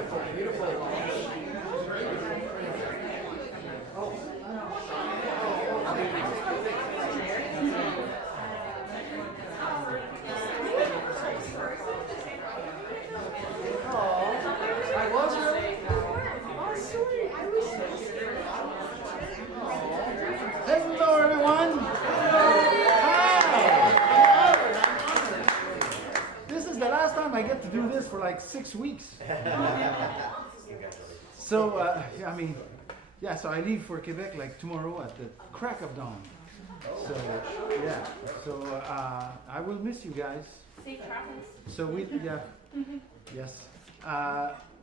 Beautiful, beautiful. I was really. Oh, sweet. I wish hello, everyone. Hi. This is the last time I get to do this for like 6 weeks. So, I mean, yeah, so I leave for Quebec like tomorrow at the crack of dawn. So, yeah, so I will miss you guys. Safe travels. So yes.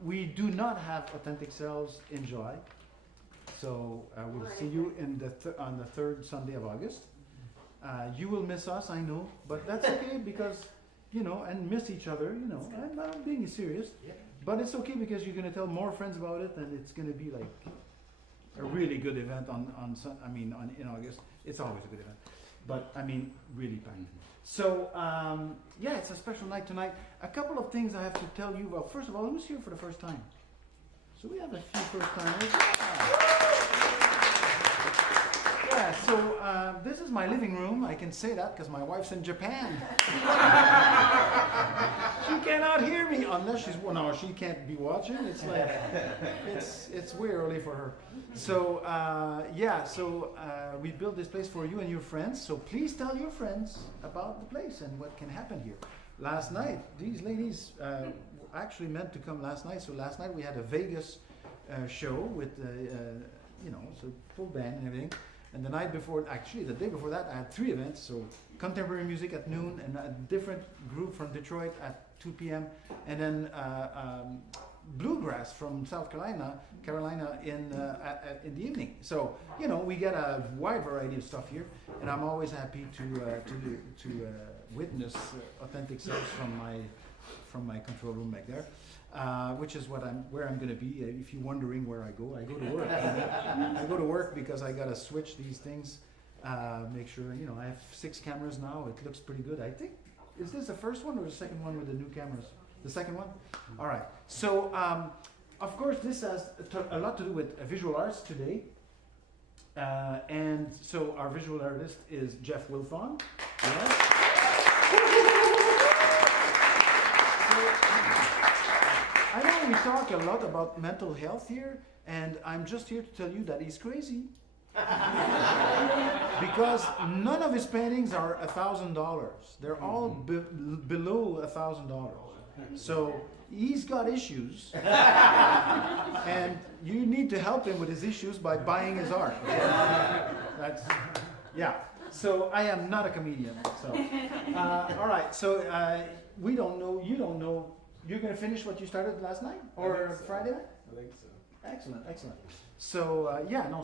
We do not have Authentic Selves in July. So we'll see you in on the third Sunday of August. You will miss us, I know, but that's okay because, and miss each other, I'm not being serious. But it's okay because you're going to tell more friends about it and it's going to be like a really good event in August. It's always a good event. But I mean, really packed. So, it's a special night tonight. A couple of things I have to tell you about. First of all, who's here for the first time? So we have a few first timers. Yeah, so this is my living room. I can say that because my wife's in Japan. She cannot hear me unless she can't be watching. It's like, it's way early for her. So, we built this place for you and your friends. So please tell your friends about the place and what can happen here. Last night, these ladies actually meant to come last night. So last night we had a Vegas show with, so full band and everything. And the day before that, I had 3 events. So contemporary music at noon, and a different group from Detroit at 2 p.m. And then bluegrass from South Carolina in the evening. So we get a wide variety of stuff here, and I'm always happy to witness authentic selves from my control room back there. Which is where I'm going to be. If you're wondering where I go to work. I go to work because I got to switch these things. Make sure, I have 6 cameras now. It looks pretty good. I think, is this the first one or the second one with the new cameras? The second one? All right. So, of course, this has a lot to do with visual arts today. And so our visual artist is Jeff Wilfong. Yes. I know we talk a lot about mental health here, and I'm just here to tell you that he's crazy. Because none of his paintings are $1,000. They're all below $1,000. So he's got issues, and you need to help him with his issues by buying his art. So I am not a comedian. So all right. So we don't know. You don't know. You're going to finish what you started last night or Friday night? I think so. Excellent. So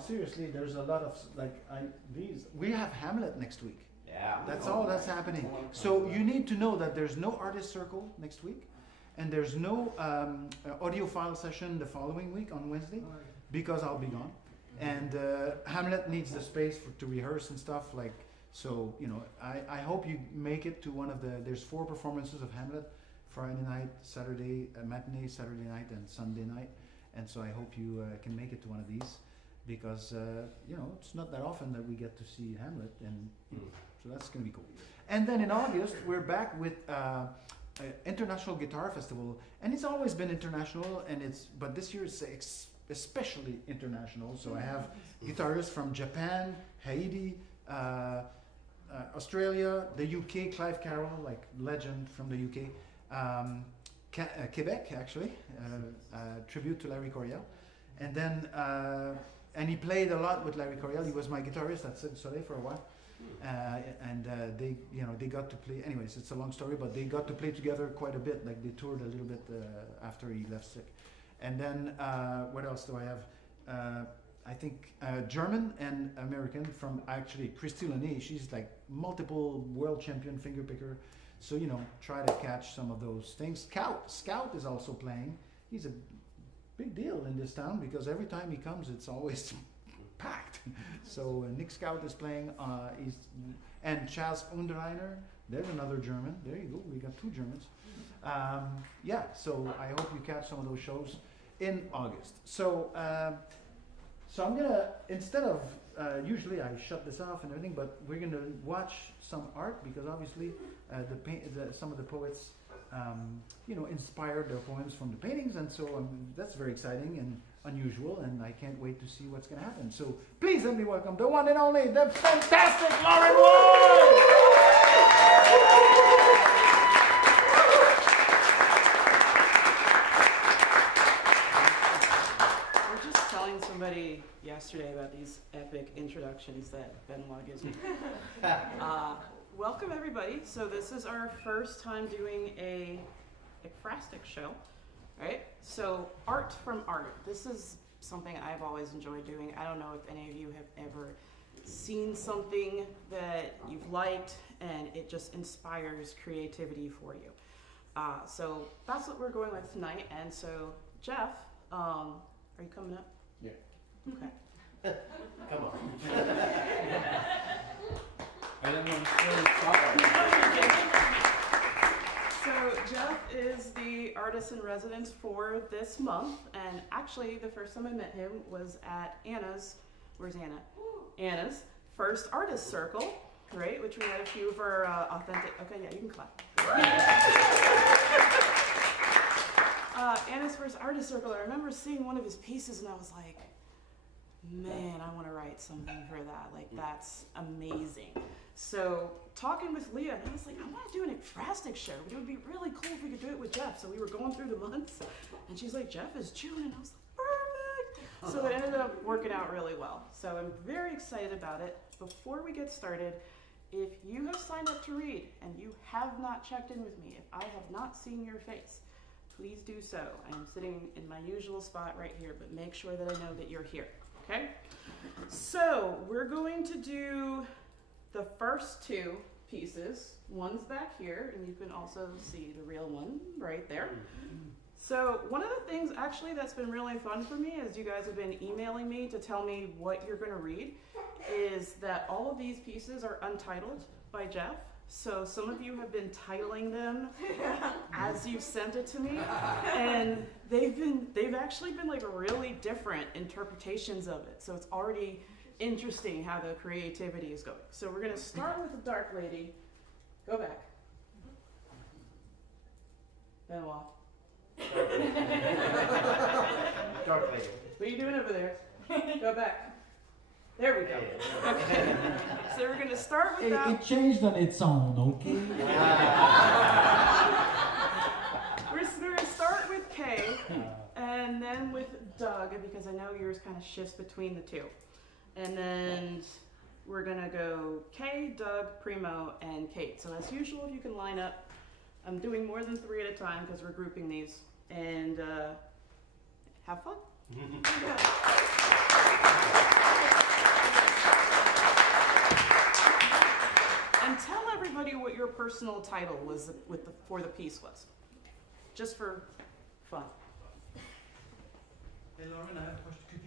seriously, there's a lot of we have Hamlet next week. Yeah. That's all that's happening. So you need to know that there's no artist circle next week, and there's no audiophile session the following week on Wednesday because I'll be gone. And Hamlet needs the space to rehearse and stuff So I hope you make it to one of there's 4 performances of Hamlet. Friday night, Saturday, matinee, Saturday night, and Sunday night. And so I hope you can make it to one of these because, it's not that often that we get to see Hamlet. And so that's going to be cool. And then in August, we're back with International Guitar Festival. And it's always been international, but this year it's especially international. So I have guitarists from Japan, Haiti, Australia, the UK, Clive Carroll, legend from the UK. Quebec, actually, tribute to Larry Coryell, and then and he played a lot with Larry Coryell. He was my guitarist at Cirque du Soleil for a while, and they got to play. Anyways, it's a long story, but they got to play together quite a bit. They toured a little bit after he left sick, and then what else do I have? I think German and American from actually Christy Launay. She's multiple world champion fingerpicker. So, try to catch some of those things. Scout is also playing. He's a big deal in this town because every time he comes, it's always packed. So Nick Scout is playing. And Chaz Underliner, there's another German. There you go. We got 2 Germans. Yeah, so I hope you catch some of those shows in August. So I'm gonna, instead of, usually I shut this off and everything, but we're gonna watch some art because obviously some of the poets, inspired their poems from the paintings, and so that's very exciting and unusual, and I can't wait to see what's gonna happen. So please let me welcome the one and only, the fantastic Lauren Ward! Somebody yesterday about these epic introductions that Benoit gives me. Welcome everybody. So this is our first time doing a ekphrastic show, right? So art from art. This is something I've always enjoyed doing. I don't know if any of you have ever seen something that you've liked and it just inspires creativity for you. So that's what we're going with tonight. And so Jeff, are you coming up? Yeah. Okay. Come on. I didn't want to steal the spotlight. So Jeff is the artist in residence for this month, and actually the first time I met him was at Anna's, where's Anna? Anna's first artist circle, right? Which we had a few of our authentic, okay, yeah, you can clap. Anna's first artist circle, I remember seeing one of his pieces and I was like, man, I want to write something for that. Like, that's amazing. So talking with Leah, and I was like, I want to do an ekphrastic show. It would be really cool if we could do it with Jeff. So we were going through the months, and she's like, Jeff is June, and I was like, perfect. So it ended up working out really well. So I'm very excited about it. Before we get started, if you have signed up to read and you have not checked in with me, if I have not seen your face, please do so. I am sitting in my usual spot right here, but make sure that I know that you're here, okay? So we're going to do the first two pieces. One's back here, and you can also see the real one right there. So one of the things actually that's been really fun for me is you guys have been emailing me to tell me what you're gonna read, is that all of these pieces are untitled by Jeff. So some of you have been titling them as you've sent it to me, and they've actually been like really different interpretations of it. So it's already interesting how the creativity is going. So we're gonna start with the Dark Lady. Go back. Benoit. Dark Lady. What are you doing over there? Go back. There we go. Okay. So we're going to start with that. It changed on its own, okay? We're going to start with Kay and then with Doug, because I know yours kind of shifts between the two. And then we're going to go Kay, Doug, Primo, and Kate. So as usual, if you can line up. I'm doing more than 3 at a time because we're grouping these. And have fun. And tell everybody what your personal title was for the piece was, just for fun. Hey Lauren, I have a question. Could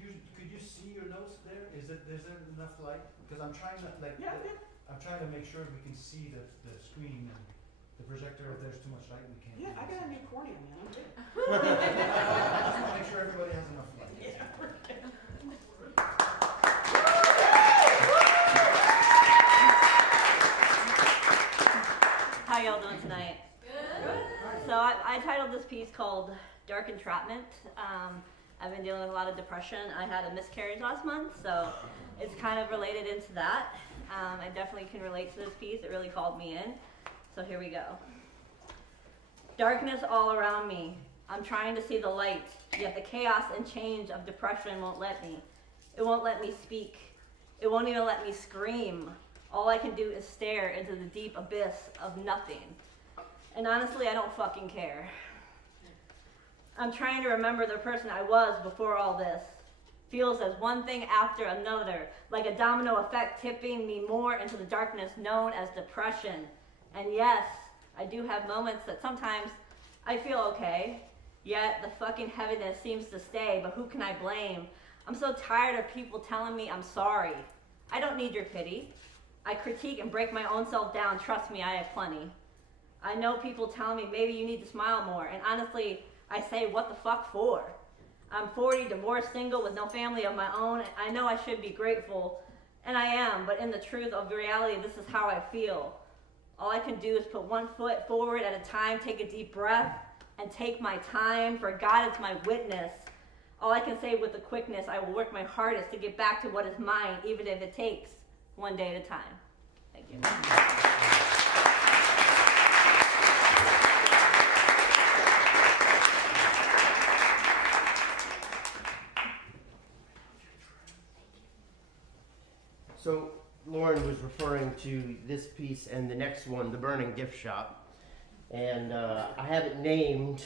you see your notes there? Is there enough light? Because I'm trying to I'm trying to make sure we can see the screen and the projector. If there's too much light, we can't. Yeah, I got a new cornea, man. I'm good. I just want to make sure everybody has enough light. Yeah, we're good. How y'all doing tonight? Good. So I titled this piece called Dark Entrapment. I've been dealing with a lot of depression. I had a miscarriage last month, so it's kind of related into that. I definitely can relate to this piece. It really called me in. So here we go. Darkness all around me. I'm trying to see the light, yet the chaos and change of depression won't let me. It won't let me speak. It won't even let me scream. All I can do is stare into the deep abyss of nothing. And honestly, I don't fucking care. I'm trying to remember the person I was before all this. Feels as one thing after another, like a domino effect tipping me more into the darkness known as depression. And yes, I do have moments that sometimes I feel okay, yet the fucking heaviness seems to stay, but who can I blame? I'm so tired of people telling me I'm sorry. I don't need your pity. I critique and break my own self down, trust me, I have plenty. I know people tell me maybe you need to smile more, and honestly, I say, what the fuck for? I'm 40, divorced, single, with no family of my own. I know I should be grateful, and I am, but in the truth of reality, this is how I feel. All I can do is put one foot forward at a time, take a deep breath, and take my time, for God is my witness. All I can say with the quickness, I will work my hardest to get back to what is mine, even if it takes one day at a time. Thank you. So Lauren was referring to this piece and the next one, The Burning Gift Shop. And I haven't named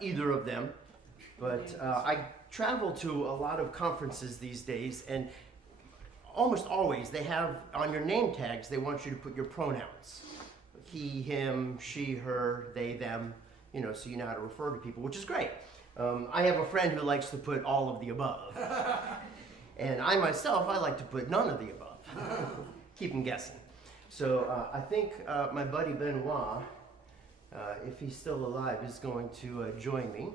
either of them, but I travel to a lot of conferences these days, and almost always they have on your name tags, they want you to put your pronouns. He, him, she, her, they, them, you know, so you know how to refer to people, which is great. I have a friend who likes to put all of the above. And I myself, I like to put none of the above. Keep them guessing. So I think my buddy Benoit, if he's still alive, is going to join me.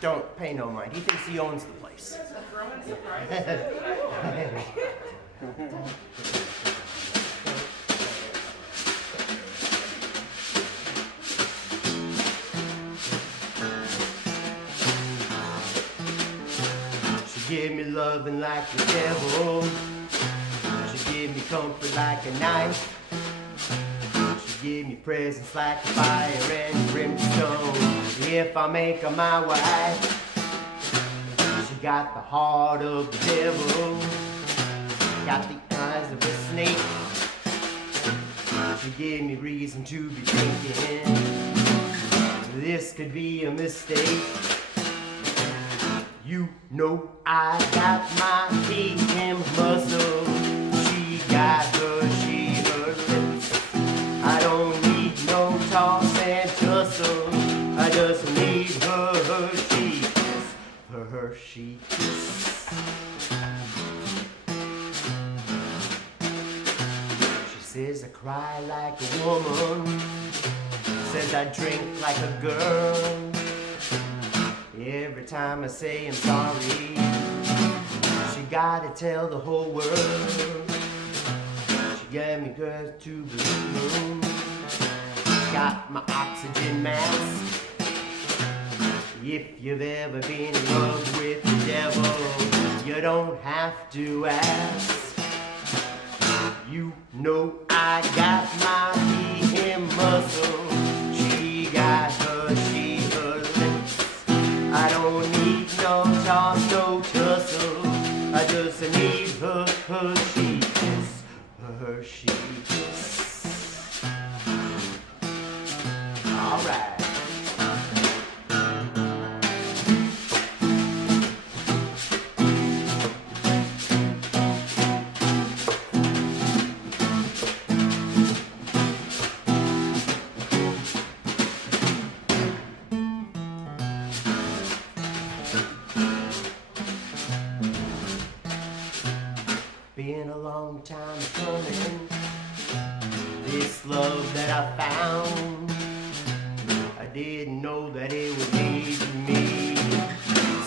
Don't pay no mind. He thinks he owns the place. She gave me loving like the devil. She gave me comfort like a knife. She gave me presents like fire and brimstone. If I make her my wife, she got the heart of the devil, got the eyes of a snake. She gave me reason to be thinking this could be a mistake. You know I got my him muscle. She got her, she her lips. I don't need no toss and tussle. I just need her, she kiss. Her, she kiss. She says I cry like a woman. Says I drink like a girl. Every time I say I'm sorry, she gotta tell the whole world. She gave me girls to blue. Got my oxygen mask. If you've ever been in love with the devil, you don't have to ask. You know I got my him muscle. She got her, she her lips. I don't need no toss, no tussle. I just need her, she kiss. Her, she kiss. All right. Been a long time coming, this love that I found. I didn't know that it would lead me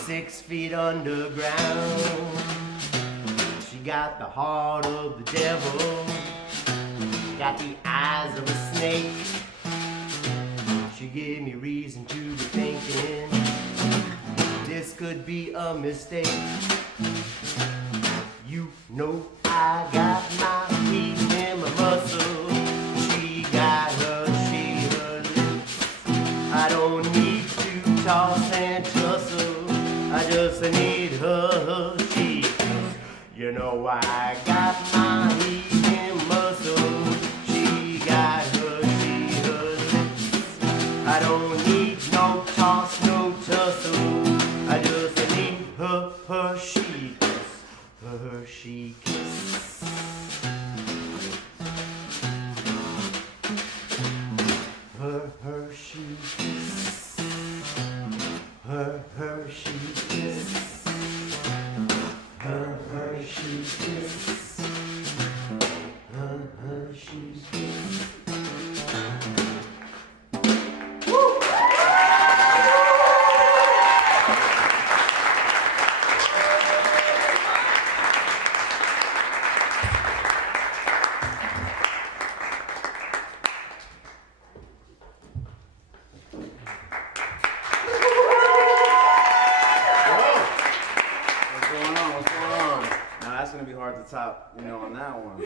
6 feet underground. She got the heart of the devil, got the eyes of a snake. She gave me reason to be thinking this could be a mistake. You know I got my heat in my muscle. She got her, she her lips. I don't need to toss and tussle. I just need her, she. You know I got my heat in muscle. She got her, she her lips. I don't need no toss, no tussle. I just need her, she. Her, she kiss. Her, she kiss. Her, she kiss. Her, What's going on? What's going on? Now that's gonna be hard to top, on that one.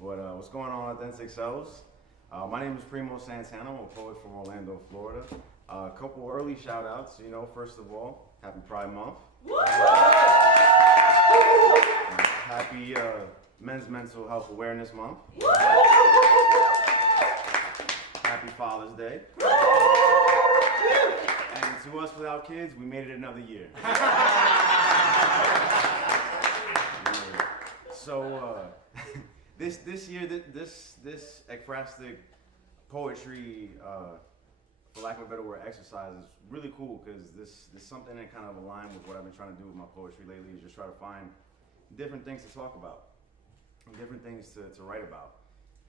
But what's going on, Authentic Selves? My name is Primo Santana. I'm a poet from Orlando, Florida. A couple early shout outs, first of all, happy Pride Month. Happy Men's Mental Health Awareness Month. Happy Father's Day. And to us without kids, we made it another year. So this year, this ekphrastic poetry, for lack of a better word, exercise is really cool because this is something that kind of aligns with what I've been trying to do with my poetry lately. Is just try to find different things to talk about, and different things to write about,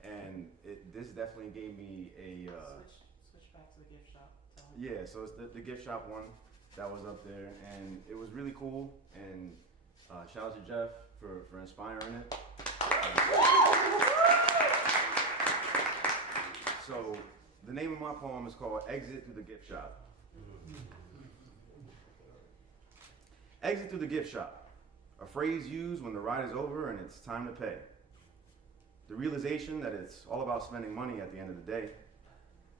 and this definitely gave me a. Switch back to the gift shop. Yeah, so it's the gift shop one that was up there, and it was really cool. And shout out to Jeff for inspiring it. So the name of my poem is called Exit Through the Gift Shop. Exit through the gift shop, a phrase used when the ride is over and it's time to pay. The realization that it's all about spending money at the end of the day.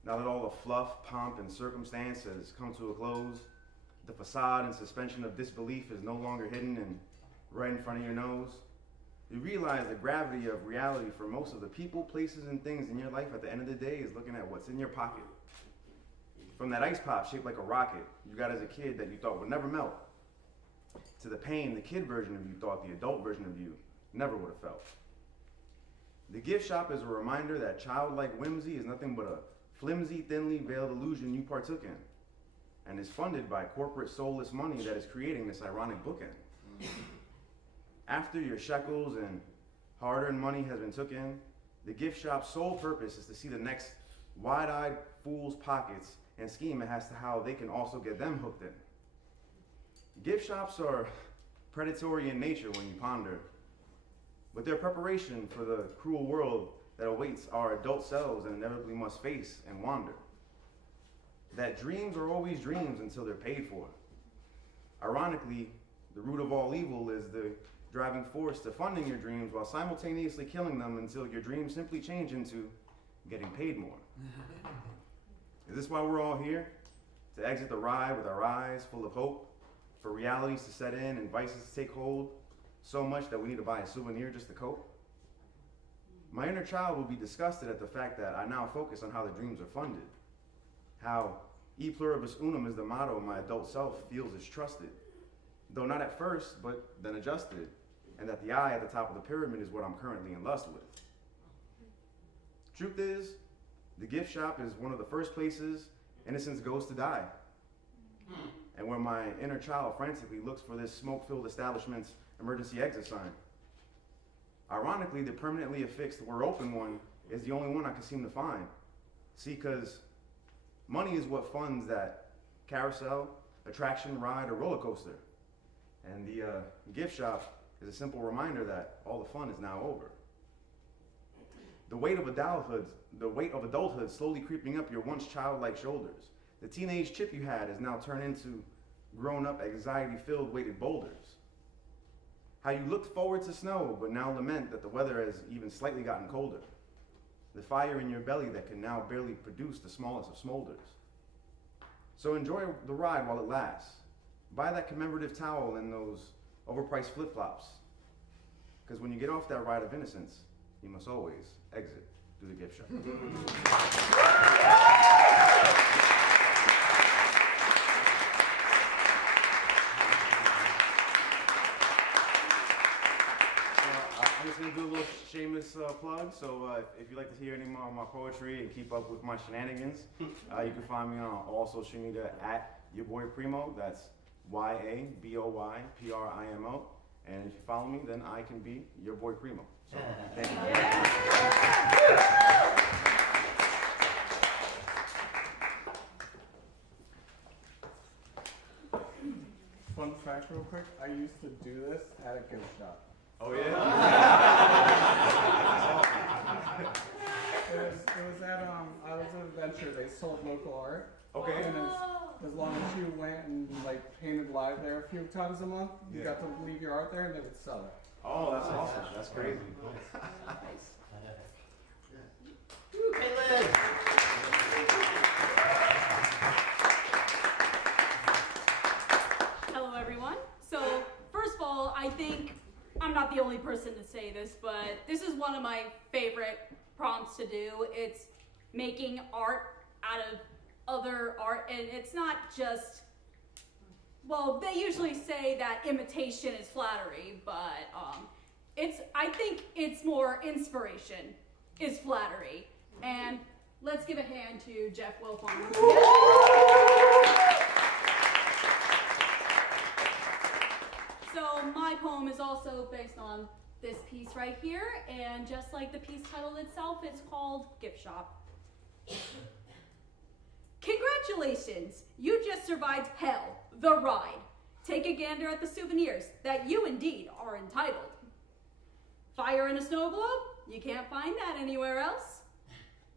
Now that all the fluff, pomp, and circumstance has come to a close, the facade and suspension of disbelief is no longer hidden and right in front of your nose. You realize the gravity of reality for most of the people, places, and things in your life at the end of the day is looking at what's in your pocket. From that ice pop shaped like a rocket you got as a kid that you thought would never melt, to the pain the kid version of you thought the adult version of you never would have felt. The gift shop is a reminder that childlike whimsy is nothing but a flimsy, thinly veiled illusion you partook in, and is funded by corporate soulless money that is creating this ironic bookend. After your shekels and hard-earned money has been took in, the gift shop's sole purpose is to see the next wide-eyed fool's pockets and scheme as to how they can also get them hooked in. Gift shops are predatory in nature when you ponder, but their preparation for the cruel world that awaits our adult selves and inevitably must face and wander. That dreams are always dreams until they're paid for. Ironically, the root of all evil is the driving force to funding your dreams while simultaneously killing them until your dreams simply change into getting paid more. Is this why we're all here? To exit the ride with our eyes full of hope, for realities to set in and vices to take hold, so much that we need to buy a souvenir just to cope? My inner child will be disgusted at the fact that I now focus on how the dreams are funded, how e pluribus unum is the motto my adult self feels is trusted, though not at first, but then adjusted, and that the eye at the top of the pyramid is what I'm currently in lust with. Truth is, the gift shop is one of the first places innocence goes to die, and where my inner child frantically looks for this smoke-filled establishment's emergency exit sign. Ironically, the permanently affixed "we're open" one is the only one I can seem to find. See, because money is what funds that carousel, attraction, ride, or roller coaster. And the gift shop is a simple reminder that all the fun is now over. The weight of adulthood slowly creeping up your once childlike shoulders. The teenage chip you had is now turned into grown-up, anxiety-filled weighted boulders. How you looked forward to snow, but now lament that the weather has even slightly gotten colder. The fire in your belly that can now barely produce the smallest of smolders. So enjoy the ride while it lasts. Buy that commemorative towel and those overpriced flip-flops. Because when you get off that ride of innocence, you must always exit through the gift shop. I'm just going to do a little shameless plug. So if you'd like to hear any more of my poetry and keep up with my shenanigans, you can find me on all social media at your boy Primo. That's YABOYPRIMO. And if you follow me, then I can be your boy Primo. So, thank you. Fun fact real quick, I used to do this at a gift shop. Oh yeah. It was at I was at a venture, they sold local art. Okay. And as long as you went and like painted live there a few times a month, you got to leave your art there and they would sell it. Oh, that's awesome. That's crazy. Caitlin! Hello, everyone. So, first of all, I think I'm not the only person to say this, but this is one of my favorite prompts to do. It's making art out of other art, and it's not just, well, they usually say that imitation is flattery, but I think it's more inspiration is flattery. And let's give a hand to Jeff Wilfong. So my poem is also based on this piece right here, and just like the piece title itself, it's called Gift Shop. Congratulations, you just survived hell, the ride. Take a gander at the souvenirs that you indeed are entitled. Fire in a snow globe? You can't find that anywhere else.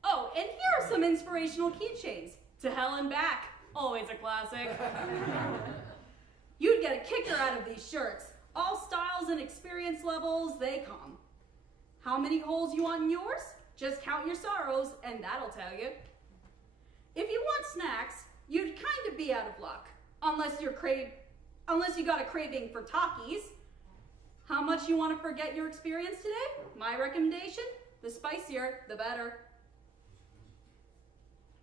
Oh, and here are some inspirational keychains. To hell and back, always a classic. You'd get a kicker out of these shirts. All styles and experience levels, they come. How many holes you want in yours? Just count your sorrows, and that'll tell you. If you want snacks, you'd kind of be out of luck, unless you got a craving for Takis. How much you want to forget your experience today? My recommendation, the spicier, the better.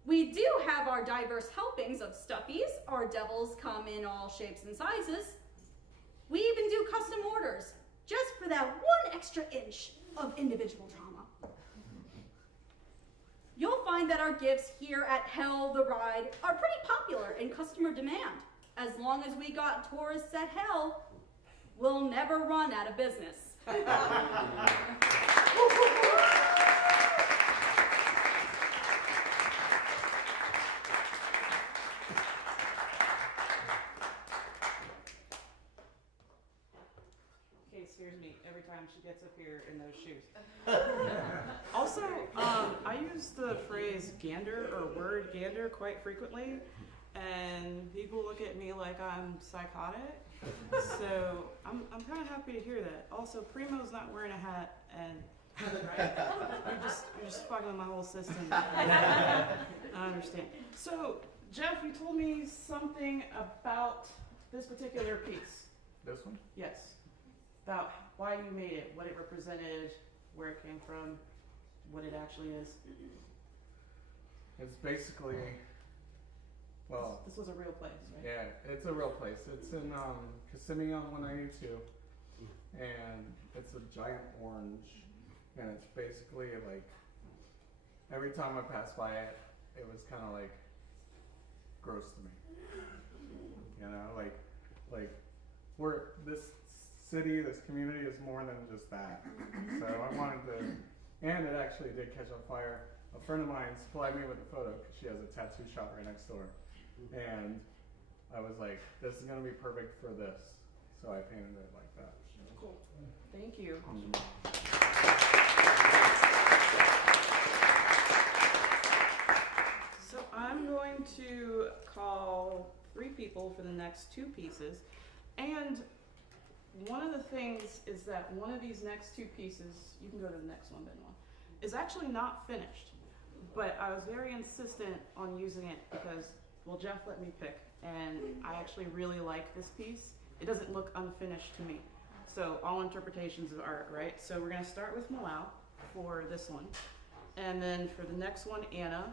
We do have our diverse helpings of stuffies. Our devils come in all shapes and sizes. We even do custom orders, just for that one extra inch of individual drama. You'll find that our gifts here at Hell the Ride are pretty popular in customer demand. As long as we got tourists at Hell, we'll never run out of business. Kate scares me every time she gets up here in those shoes. Also, I use the phrase gander or word gander quite frequently, and people look at me like I'm psychotic. So I'm kind of happy to hear that. Also, Primo's not wearing a hat, and you're just fucking with my whole system. I understand. So Jeff, you told me something about this particular piece. This one? Yes. About why you made it, what it represented, where it came from, what it actually is. It's basically, well, This was a real place, right? yeah, it's a real place. It's in Kissimmee on 192, and it's a giant orange, and it's basically like, every time I pass by it, it was kind of like gross to me. You know, like we're this city, this community is more than just that. So I wanted to, and it actually did catch on fire. A friend of mine supplied me with a photo because she has a tattoo shop right next door. And I was like, this is gonna be perfect for this. So I painted it like that. Cool. Thank you. So I'm going to call 3 people for the next 2 pieces. And one of the things is that one of these next 2 pieces, you can go to the next one, Benoit, is actually not finished. But I was very insistent on using it because, well, Jeff let me pick, and I actually really like this piece. It doesn't look unfinished to me. So all interpretations of art, right? So we're gonna start with Malau for this one. And then for the next one, Anna.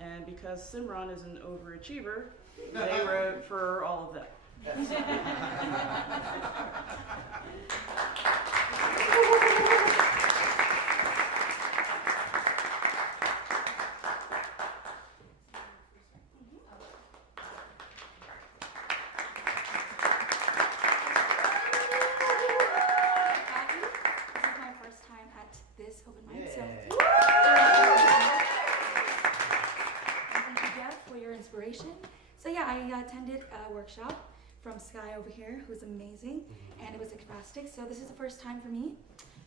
And because Simran is an overachiever, they wrote for all of them. This is my first time workshop from Sky over here, who's amazing, and it was ekphrastic, so this is the first time for me.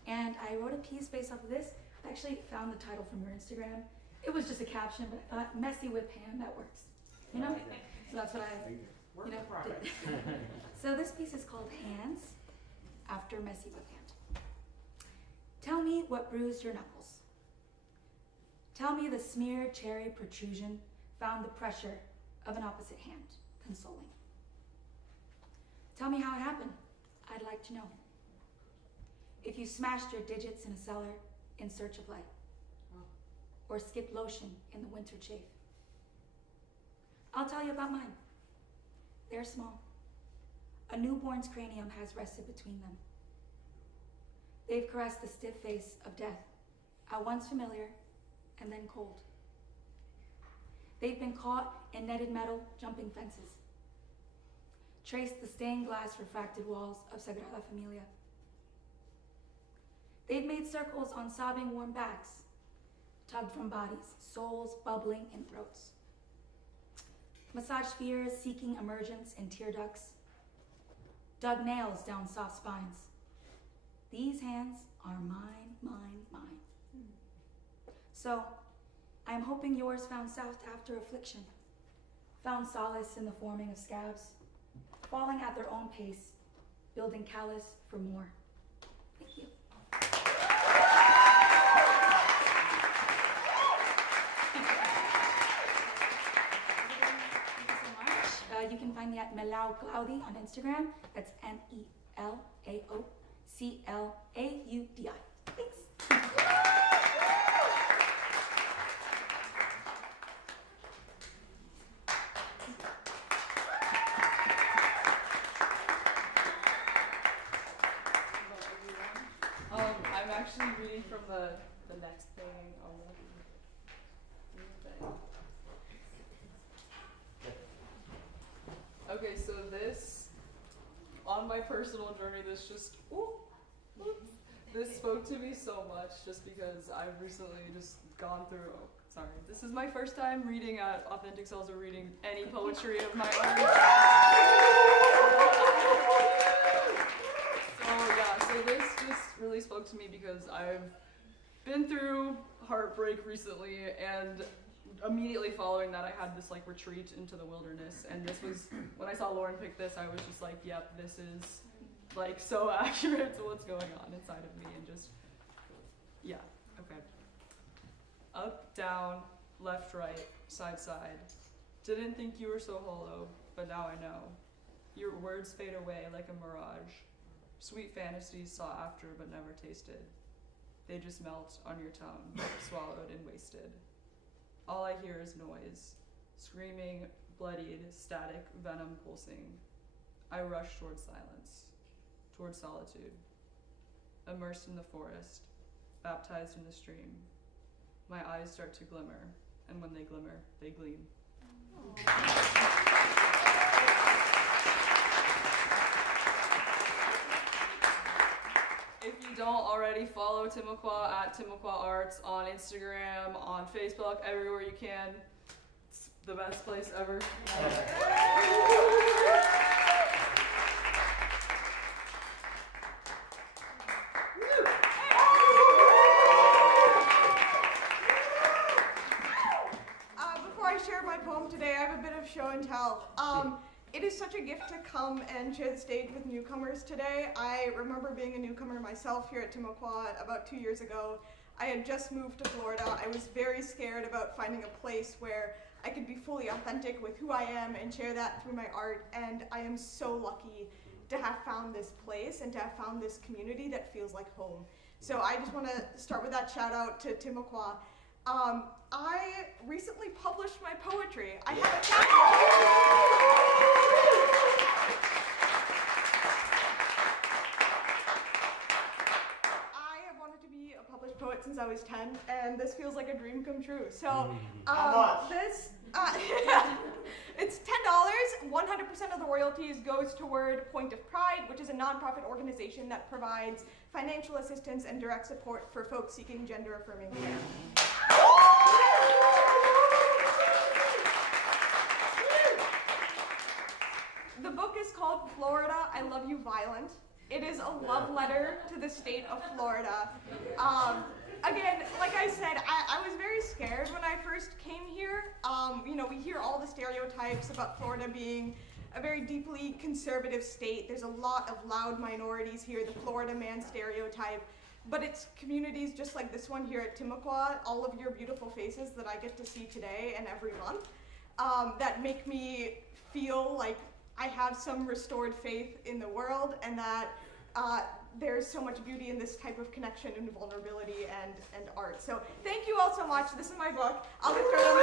And I wrote a piece based off of this. I actually found the title from your Instagram. It was just a caption, but I thought messy whip hand, that works. You know? So that's what I, did. So this piece is called Hands After Messy Whip Hand. Tell me what bruised your knuckles. Tell me the smeared cherry protrusion found the pressure of an opposite hand consoling. Tell me how it happened. I'd like to know. If you smashed your digits in a cellar in search of light, or skipped lotion in the winter chafe. I'll tell you about mine. They're small. A newborn's cranium has rested between them. They've caressed the stiff face of death, at once familiar and then cold. They've been caught in netted metal jumping fences. Traced the stained glass refracted walls of Sagrada Familia. They've made circles on sobbing warm backs, tugged from bodies, souls bubbling in throats. Massaged fears seeking emergence in tear ducts. Dug nails down soft spines. These hands are mine, mine, mine. So, I am hoping yours found south after affliction, found solace in the forming of scabs, falling at their own pace, building callus for more. Thank you. You can find me at Melau Claudi on Instagram. That's MELAOCLAUDI. Thanks. I'm actually reading from the next thing on the thing. Okay, so this, on my personal journey, this just, this spoke to me so much just because I've recently just gone through, this is my first time reading at Authentic Selves or reading any poetry of my own. So this just really spoke to me because I've been through heartbreak recently, and immediately following that I had this like retreat into the wilderness, and this was, when I saw Lauren pick this, I was just like, yep, this is like so accurate to what's going on inside of me, and just, yeah, okay. Up, down, left, right, side, side. Didn't think you were so hollow, but now I know. Your words fade away like a mirage. Sweet fantasies sought after but never tasted. They just melt on your tongue, swallowed and wasted. All I hear is noise, screaming, bloodied, static, venom pulsing. I rush towards silence, towards solitude. Immersed in the forest, baptized in the stream. My eyes start to glimmer, and when they glimmer, they gleam. If you don't already follow Timuqua at Timuqua Arts on Instagram, on Facebook, everywhere you can. It's the best place ever. Before I share my poem today, I have a bit of show and tell. It is such a gift to come and share the stage with newcomers today. I remember being a newcomer myself here at Timuqua about 2 years ago. I had just moved to Florida. I was very scared about finding a place where I could be fully authentic with who I am and share that through my art, and I am so lucky to have found this place and to have found this community that feels like home. So I just want to start with that shout out to Timuqua. I recently published my poetry. I have a I have wanted to be a published poet since I was 10, and this feels like a dream come true. So, it's $10. 100% of the royalties goes toward Point of Pride, which is a nonprofit organization that provides financial assistance and direct support for folks seeking gender-affirming care. a love letter to the state of Florida. Again, like I said, I was very scared when I first came here. We hear all the stereotypes about Florida being a very deeply conservative state. There's a lot of loud minorities here, the Florida man stereotype. But it's communities just like this one here at Timucua, all of your beautiful faces that I get to see today and every month, that make me feel like I have some restored faith in the world, and that there's so much beauty in this type of connection and vulnerability and art. So thank you all so much. This is my book. I'll get started on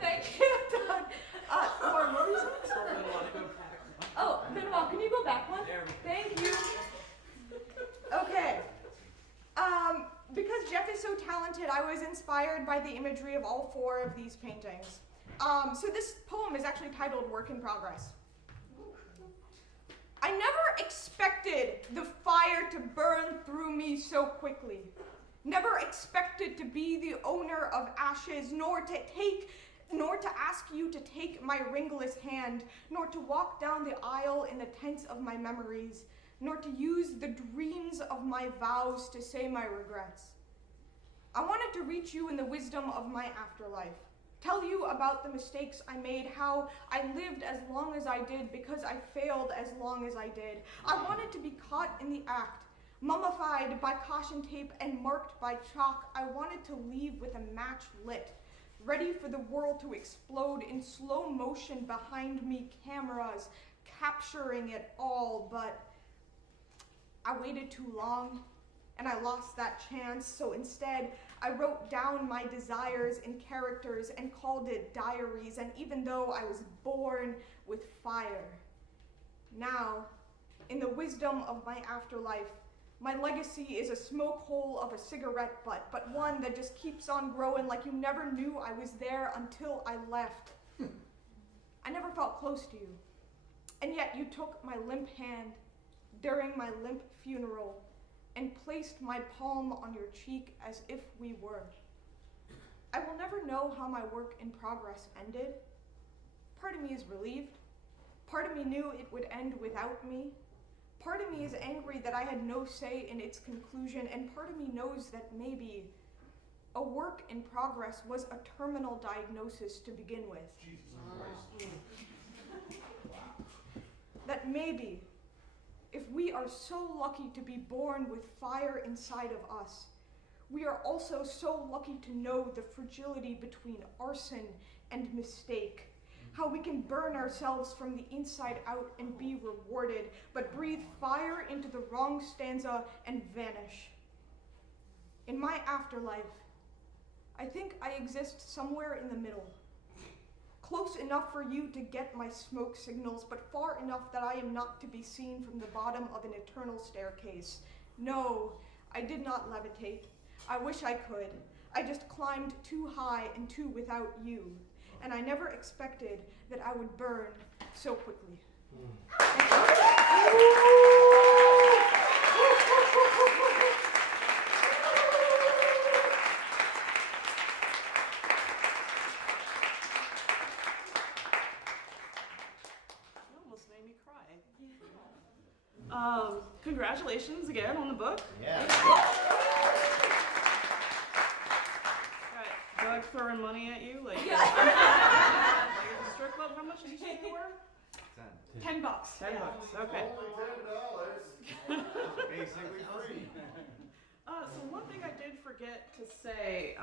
Thank you, Doug. Lauren, what were you saying? Oh, Benoit, can you go back one? Thank you. Okay. Because Jeff is so talented, I was inspired by the imagery of all 4 of these paintings. So this poem is actually titled Work in Progress. I never expected the fire to burn through me so quickly. Never expected to be the owner of ashes, nor to ask you to take my ringless hand, nor to walk down the aisle in the tents of my memories, nor to use the dreams of my vows to say my regrets. I wanted to reach you in the wisdom of my afterlife, tell you about the mistakes I made, how I lived as long as I did because I failed as long as I did. I wanted to be caught in the act, mummified by caution tape and marked by chalk. I wanted to leave with a match lit, ready for the world to explode in slow motion behind me, cameras capturing it all, but I waited too long, and I lost that chance, so instead, I wrote down my desires in characters and called it diaries, and even though I was born with fire, now, in the wisdom of my afterlife, my legacy is a smoke hole of a cigarette butt, but one that just keeps on growing like you never knew I was there until I left. I never felt close to you, and yet you took my limp hand during my limp funeral and placed my palm on your cheek as if we were. I will never know how my work in progress ended. Part of me is relieved. Part of me knew it would end without me. Part of me is angry that I had no say in its conclusion, and part of me knows that maybe a work in progress was a terminal diagnosis to begin with. Jesus Christ. That maybe, if we are so lucky to be born with fire inside of us, we are also so lucky to know the fragility between arson and mistake. How we can burn ourselves from the inside out and be rewarded, but breathe fire into the wrong stanza and vanish. In my afterlife, I think I exist somewhere in the middle. Close enough for you to get my smoke signals, but far enough that I am not to be seen from the bottom of an eternal staircase. No, I did not levitate. I wish I could. I just climbed too high and too without you. And I never expected that I would burn so quickly. Congratulations again on the book. Yeah. Got Doug throwing money at you like, like a strip club. How much did you say you were? $10. $10. Okay. Only $10. Basically free. So one thing I did forget to say.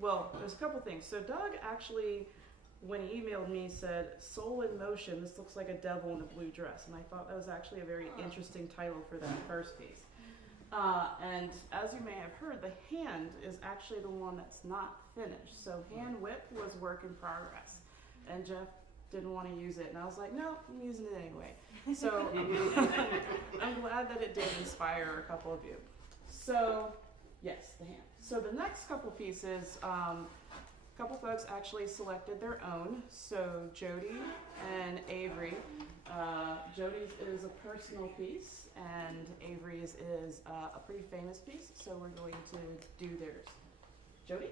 Well, there's a couple things. So Doug actually, when he emailed me, said, "Soul in Motion, this looks like a devil in a blue dress." And I thought that was actually a very interesting title for that first piece. And as you may have heard, the hand is actually the one that's not finished. So hand whip was work in progress. And Jeff didn't want to use it. And I was like, no, I'm using it anyway. So I'm glad that it did inspire a couple of you. So yes, the hand. So the next couple pieces, A couple folks actually selected their own. So Jody and Avery. Jody's is a personal piece, and Avery's is a pretty famous piece. So we're going to do theirs. Jody.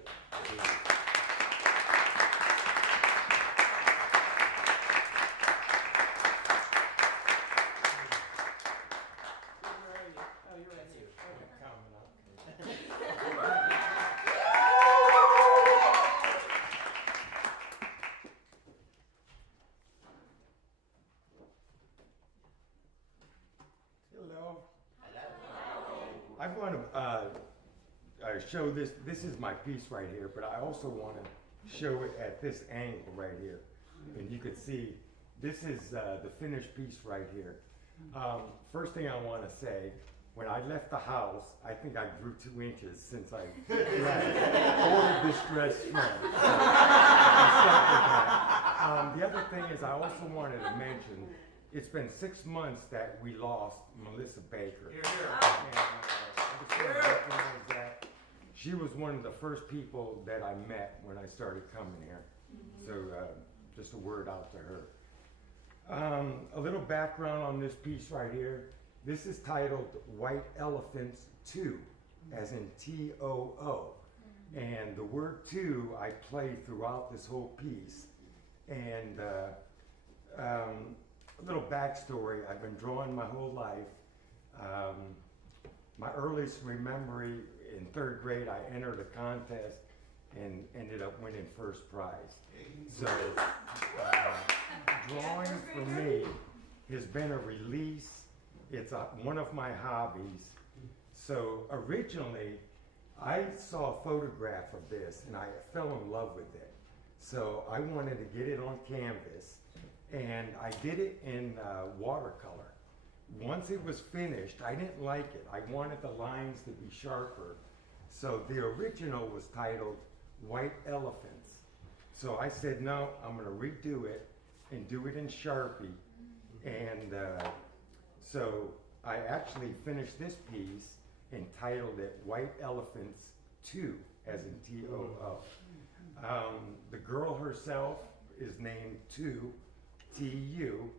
I want to show this. This is my piece right here, but I also want to show it at this angle right here. And you could see this is the finished piece right here. First thing I want to say, when I left the house, I think I grew 2 inches since I ordered this dress from. The other thing is I also wanted to mention, it's been 6 months that we lost Melissa Baker. And, I just want to recognize that. She was one of the first people that I met when I started coming here. So just a word out to her. A little background on this piece right here. This is titled White Elephants 2, as in T-O-O. And the word two I play throughout this whole piece. And a little backstory, I've been drawing my whole life. My earliest memory, in 3rd grade, I entered a contest and ended up winning first prize. So drawing for me has been a release. It's one of my hobbies. So originally, I saw a photograph of this and I fell in love with it. So I wanted to get it on canvas, and I did it in watercolor. Once it was finished, I didn't like it. I wanted the lines to be sharper. So the original was titled White Elephants. So I said, no, I'm gonna redo it and do it in Sharpie. And so I actually finished this piece and titled it White Elephants 2, as in T-O-O. The girl herself is named Tu, T-U,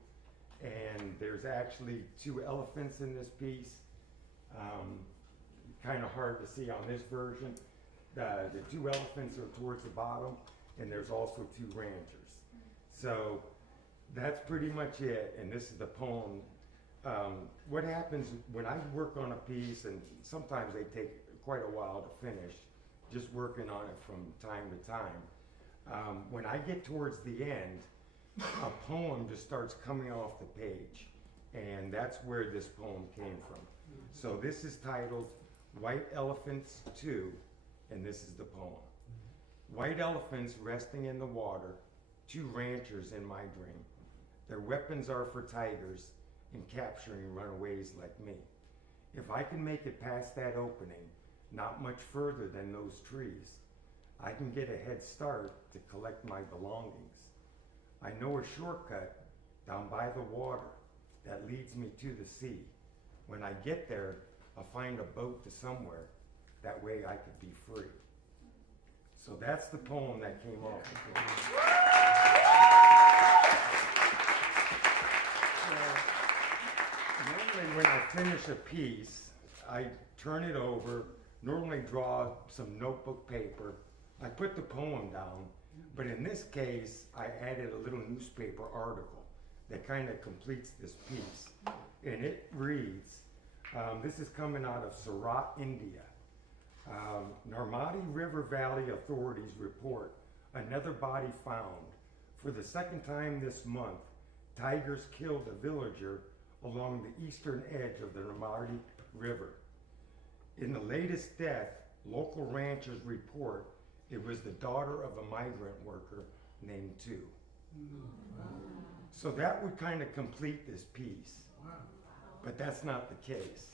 and there's actually 2 elephants in this piece. Kind of hard to see on this version. The 2 elephants are towards the bottom, and there's also 2 ranchers. So that's pretty much it, and this is the poem. What happens when I work on a piece, and sometimes they take quite a while to finish, just working on it from time to time. When I get towards the end, a poem just starts coming off the page, and that's where this poem came from. So this is titled White Elephants 2, and this is the poem. White elephants resting in the water, 2 ranchers in my dream. Their weapons are for tigers and capturing runaways like me. If I can make it past that opening, not much further than those trees, I can get a head start to collect my belongings. I know a shortcut down by the water that leads me to the sea. When I get there, I'll find a boat to somewhere. That way I could be free. So that's the poem that came off the page. Normally when I finish a piece, I turn it over, normally draw some notebook paper. I put the poem down, but in this case, I added a little newspaper article that kind of completes this piece. And it reads, this is coming out of Surat, India. Narmadi River Valley authorities report another body found. For the 2nd time this month, tigers killed a villager along the eastern edge of the Narmadi River. In the latest death, local ranchers report it was the daughter of a migrant worker named Tu. So that would kind of complete this piece. But that's not the case.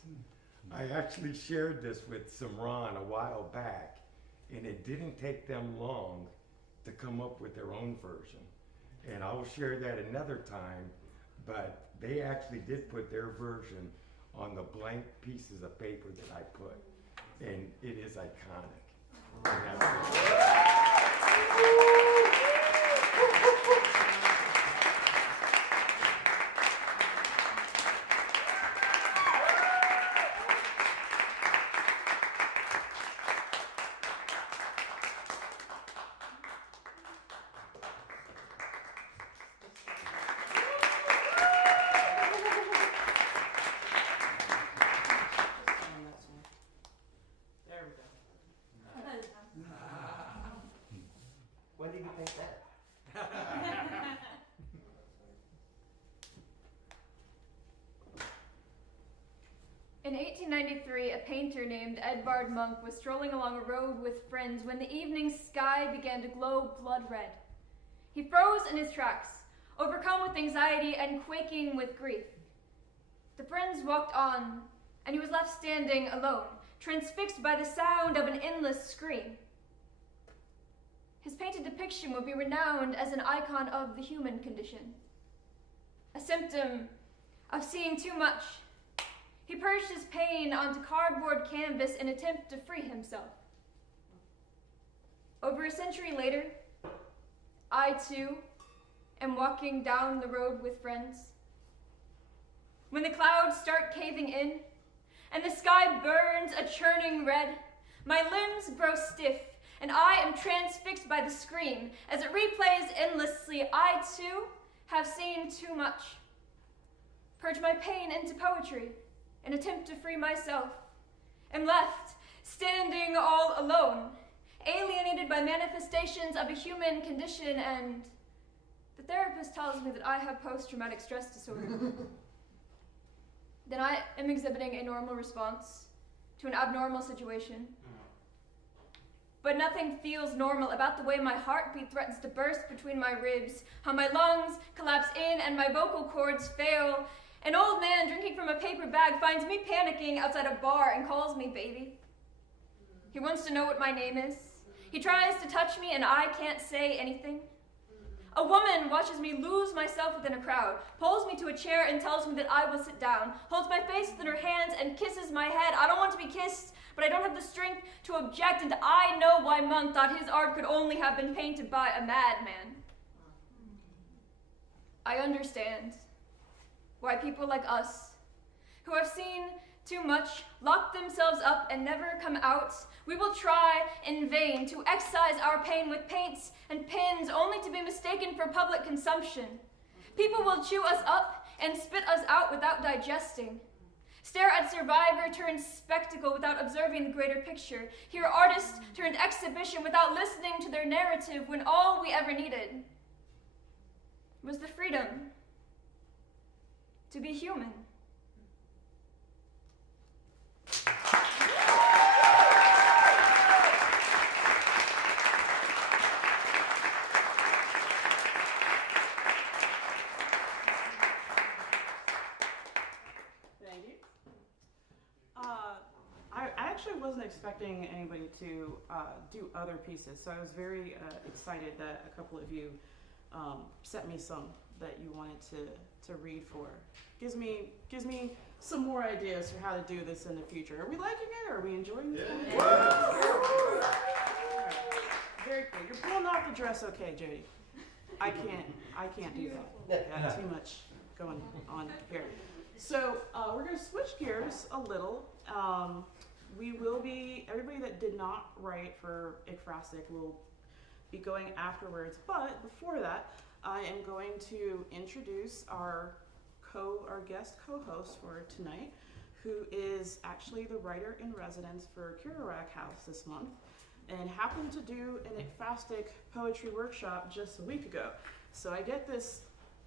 I actually shared this with Simran a while back, and it didn't take them long to come up with their own version. And I'll share that another time, but they actually did put their version on the blank pieces of paper that I put. And it is iconic. And that's it. There we go. When did you think that? In 1893, a painter named Edvard Munch was strolling along a road with friends when the evening sky began to glow blood red. He froze in his tracks, overcome with anxiety and quaking with grief. The friends walked on, and he was left standing alone, transfixed by the sound of an endless scream. His painted depiction will be renowned as an icon of the human condition, a symptom of seeing too much. He purged his pain onto cardboard canvas in an attempt to free himself. Over a century later, I too am walking down the road with friends. When the clouds start caving in and the sky burns a churning red, my limbs grow stiff and I am transfixed by the scream as it replays endlessly. I too have seen too much. Purge my pain into poetry, an attempt to free myself, am left standing all alone, alienated by manifestations of a human condition, and the therapist tells me that I have post-traumatic stress disorder. Then I am exhibiting a normal response to an abnormal situation. But nothing feels normal about the way my heartbeat threatens to burst between my ribs, how my lungs collapse in and my vocal cords fail. An old man drinking from a paper bag finds me panicking outside a bar and calls me baby. He wants to know what my name is. He tries to touch me and I can't say anything. A woman watches me lose myself within a crowd, pulls me to a chair and tells me that I will sit down, holds my face within her hands and kisses my head. I don't want to be kissed, but I don't have the strength to object, and I know why Munch thought his art could only have been painted by a madman. I understand why people like us, who have seen too much, lock themselves up and never come out. We will try in vain to excise our pain with paints and pins, only to be mistaken for public consumption. People will chew us up and spit us out without digesting. Stare at survivor turned spectacle without observing the greater picture. Hear artist turned exhibition without listening to their narrative, when all we ever needed was the freedom to be human. Thank you. I actually wasn't expecting anybody to do other pieces, so I was very excited that a couple of you sent me some that you wanted to read for. Gives me some more ideas for how to do this in the future. Are we liking it? Are we enjoying it? Yeah. Very cool. You're pulling off the dress okay, Jody. I can't do that. Got too much going on here. So we're going to switch gears a little. We will be, everybody that did not write for Ikfrastic will be going afterwards. But before that, I am going to introduce our guest co-host for tonight, who is actually the writer in residence for Kerouac House this month, and happened to do an Ikfrastic poetry workshop just a week ago. So I get this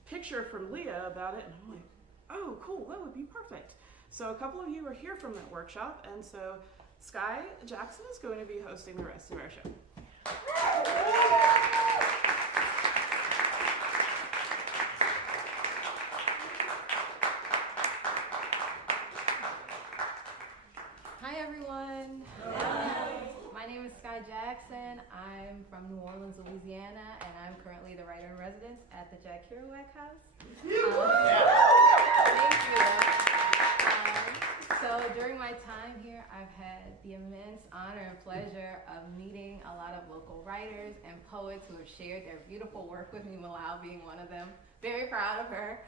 picture from Leah about it, and I'm like, oh, cool, that would be perfect. So a couple of you are here from that workshop, and so Sky Jackson is going to be hosting the rest of our show. Hi everyone. Hi. My name is Sky Jackson. I'm from New Orleans, Louisiana, and I'm currently the writer in residence at the Jack Kerouac House. Thank you. So during my time here, I've had the immense honor and pleasure of meeting a lot of local writers and poets who have shared their beautiful work with me, Malal being one of them. Very proud of her.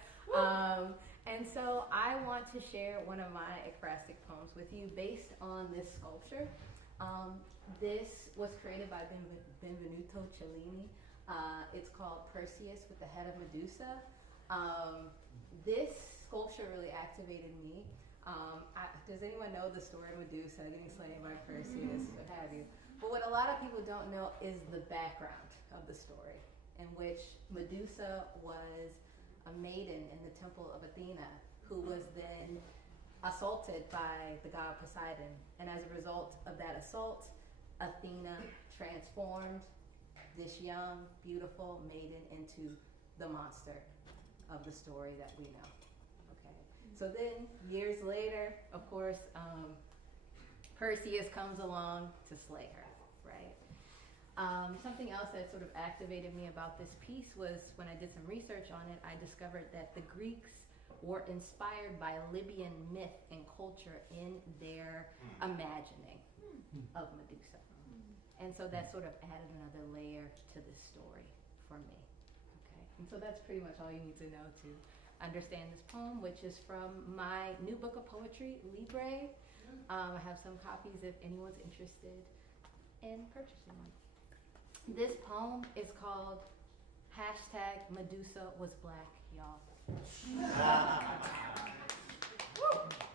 And so I want to share one of my ekphrastic poems with you based on this sculpture. This was created by Benvenuto Cellini. It's called Perseus with the head of Medusa. This sculpture really activated me. Does anyone know the story of Medusa getting slain by Perseus, what have you? But what a lot of people don't know is the background of the story, in which Medusa was a maiden in the temple of Athena who was then assaulted by the god Poseidon. And as a result of that assault, Athena transformed this young, beautiful maiden into the monster of the story that we know. Okay. So then, years later, of course, Perseus comes along to slay her, right? Something else that sort of activated me about this piece was when I did some research on it, I discovered that the Greeks were inspired by Libyan myth and culture in their imagining of Medusa. And so that sort of added another layer to this story for me. Okay. And so that's pretty much all you need to know to understand this poem, which is from my new book of poetry, Libre. I have some copies if anyone's interested in purchasing one. This poem is called #Medusa was black, y'all.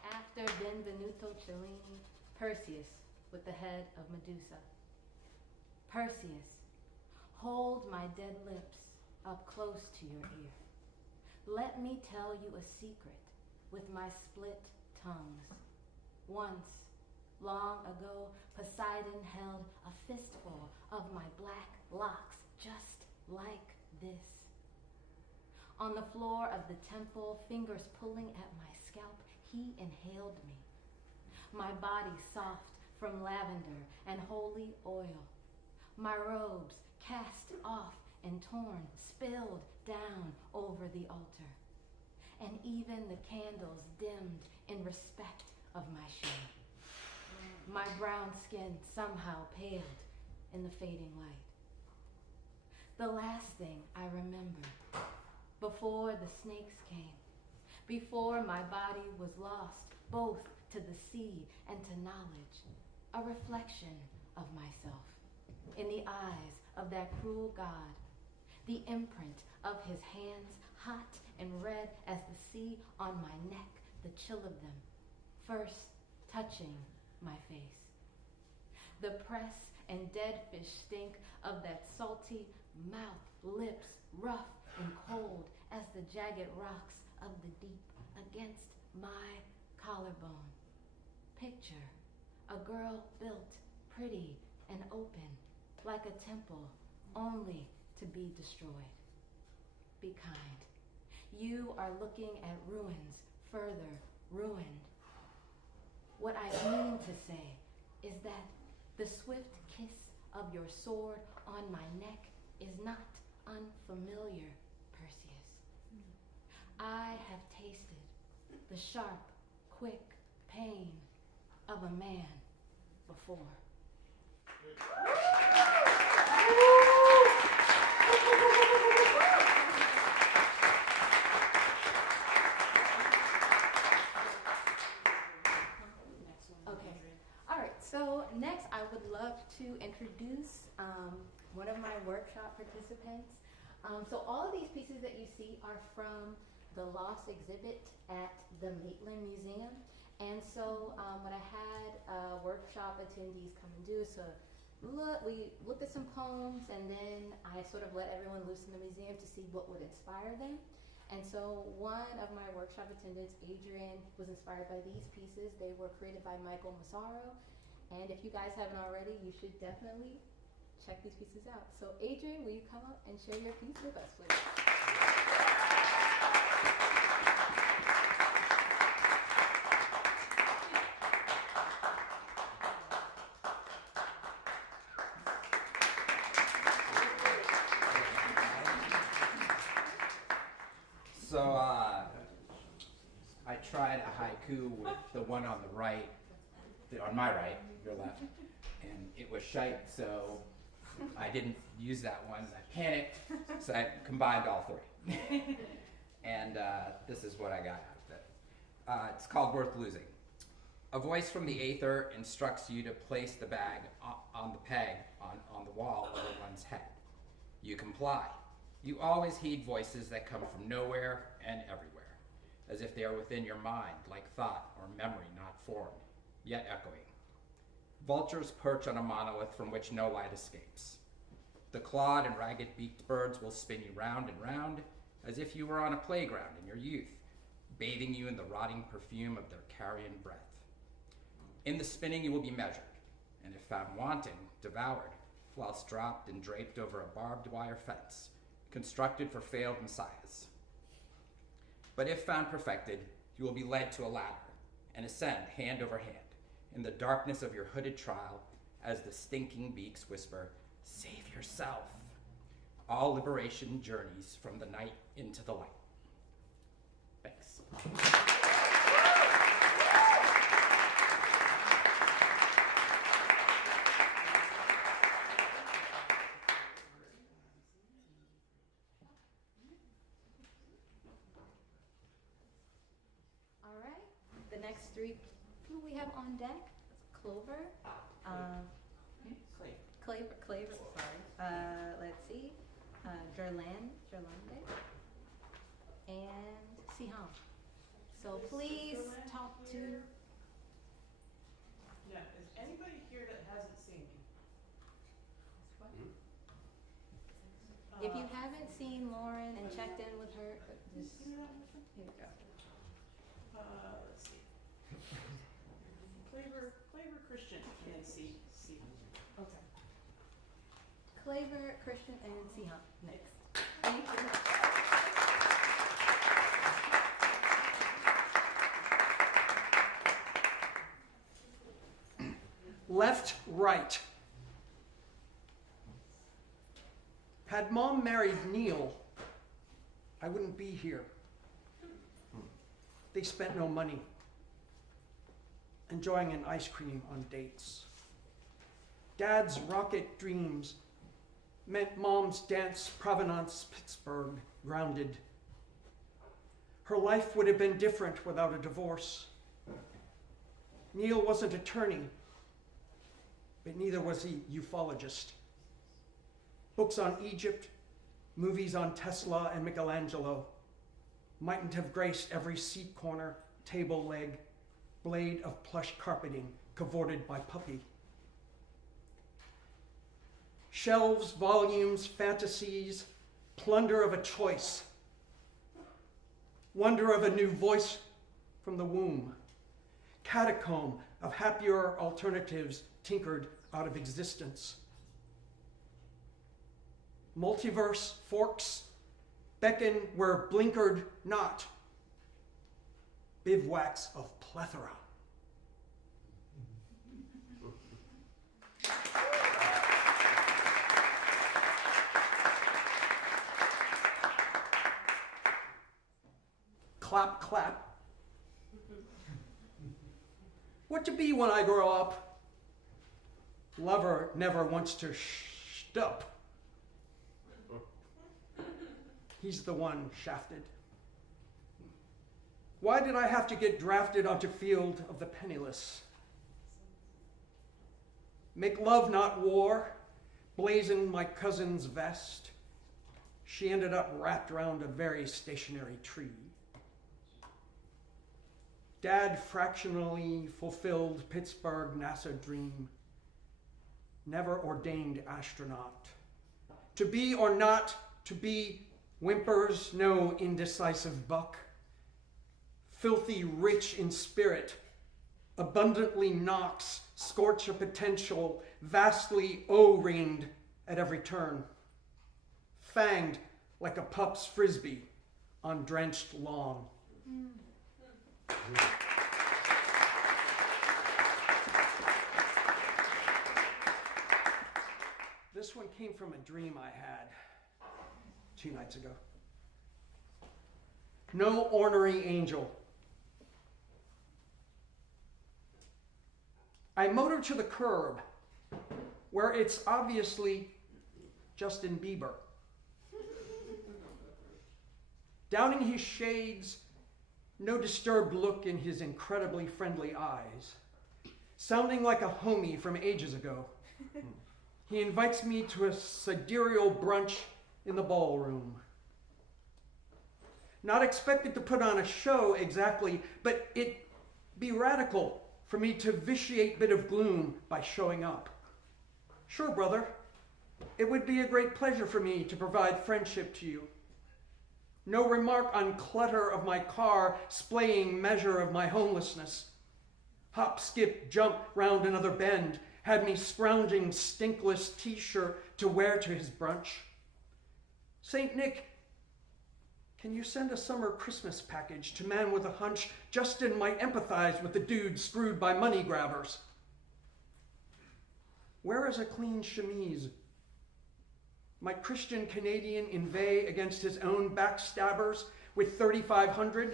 After Benvenuto Cellini, Perseus with the head of Medusa. Perseus, hold my dead lips up close to your ear. Let me tell you a secret with my split tongues. Once, long ago, Poseidon held a fistful of my black locks just like this. On the floor of the temple, fingers pulling at my scalp, he inhaled me. My body soft from lavender and holy oil. My robes cast off and torn, spilled down over the altar. And even the candles dimmed in respect of my shame. My brown skin somehow paled in the fading light. The last thing I remember, before the snakes came, before my body was lost both to the sea and to knowledge, a reflection of myself in the eyes of that cruel God, the imprint of his hands hot and red as the sea on my neck, the chill of them, first touching my face. The press and dead fish stink of that salty mouth, lips rough and cold as the jagged rocks of the deep against my collarbone. Picture a girl built pretty and open like a temple only to be destroyed. Be kind. You are looking at ruins further ruined. What I mean to say is that the swift kiss of your sword on my neck is not unfamiliar, Perseus. I have tasted the sharp, quick pain of a man before. Okay. All right. So next, I would love to introduce one of my workshop participants. So all of these pieces that you see are from the Lost exhibit at the Maitland Museum. And so what I had workshop attendees come and do, so we looked at some poems, and then I sort of let everyone loose in the museum to see what would inspire them. And so one of my workshop attendants, Adrian, was inspired by these pieces. They were created by Michael Massaro. And if you guys haven't already, you should definitely check these pieces out. So Adrian, will you come up and share your piece with us, please? So, I tried a haiku with the one on the right, on my right, your left, and it was shite, so I didn't use that one. I panicked, so I combined all three. And this is what I got out of it. It's called Worth Losing. A voice from the aether instructs you to place the bag on the peg on the wall over one's head. You comply. You always heed voices that come from nowhere and everywhere, as if they are within your mind, like thought or memory not formed, yet echoing. Vultures perch on a monolith from which no light escapes. The clawed and ragged-beaked birds will spin you round and round, as if you were on a playground in your youth, bathing you in the rotting perfume of their carrion breath. In the spinning you will be measured, and if found wanting, devoured, whilst dropped and draped over a barbed wire fence, constructed for failed messiahs. But if found perfected, you will be led to a ladder, and ascend hand over hand, in the darkness of your hooded trial, as the stinking beaks whisper, "Save yourself." All liberation journeys from the night into the light. Thanks. All right. The next three who we have on deck is Clover. Claver, sorry. Let's see. Gerlande, and Siham. So please talk to. Yeah, is anybody here that hasn't seen me? If you haven't seen Lauren and checked in with her, just here we go. Let's see. Claver Christian and see. Okay. Claver, Christian, and Siham next. Thank you. Left, right. Had Mom married Neil, I wouldn't be here. They spent no money, enjoying an ice cream on dates. Dad's rocket dreams meant Mom's dance provenance Pittsburgh grounded. Her life would have been different without a divorce. Neil wasn't attorney, but neither was he ufologist. Books on Egypt, movies on Tesla and Michelangelo mightn't have graced every seat corner, table leg, blade of plush carpeting cavorted by puppy. Shelves, volumes, fantasies, plunder of a choice, wonder of a new voice from the womb, catacomb of happier alternatives tinkered out of existence. Multiverse forks beckon where blinkered not, bivouacs of plethora. Clap, clap. What to be when I grow up? Lover never wants to shtup. He's the one shafted. Why did I have to get drafted onto field of the penniless? Make love, not war, blazon my cousin's vest. She ended up wrapped around a very stationary tree. Dad fractionally fulfilled Pittsburgh NASA dream, never ordained astronaut. To be or not to be whimpers no indecisive buck. Filthy rich in spirit, abundantly knocks, scorch a potential, vastly O-ringed at every turn. Fanged like a pup's frisbee on drenched lawn. This one came from a dream I had 2 nights ago. No ornery angel, I motor to the curb, where it's obviously Justin Bieber. Downing his shades, no disturbed look in his incredibly friendly eyes. Sounding like a homie from ages ago, he invites me to a sidereal brunch in the ballroom. Not expected to put on a show exactly, but it'd be radical for me to vitiate bit of gloom by showing up. Sure, brother. It would be a great pleasure for me to provide friendship to you. No remark on clutter of my car, splaying measure of my homelessness. Hop, skip, jump round another bend, had me scrounging stinkless t-shirt to wear to his brunch. St. Nick, can you send a summer Christmas package to man with a hunch Justin might empathize with the dude screwed by money grabbers? Where is a clean chemise? Might Christian Canadian inveigh against his own backstabbers with $3,500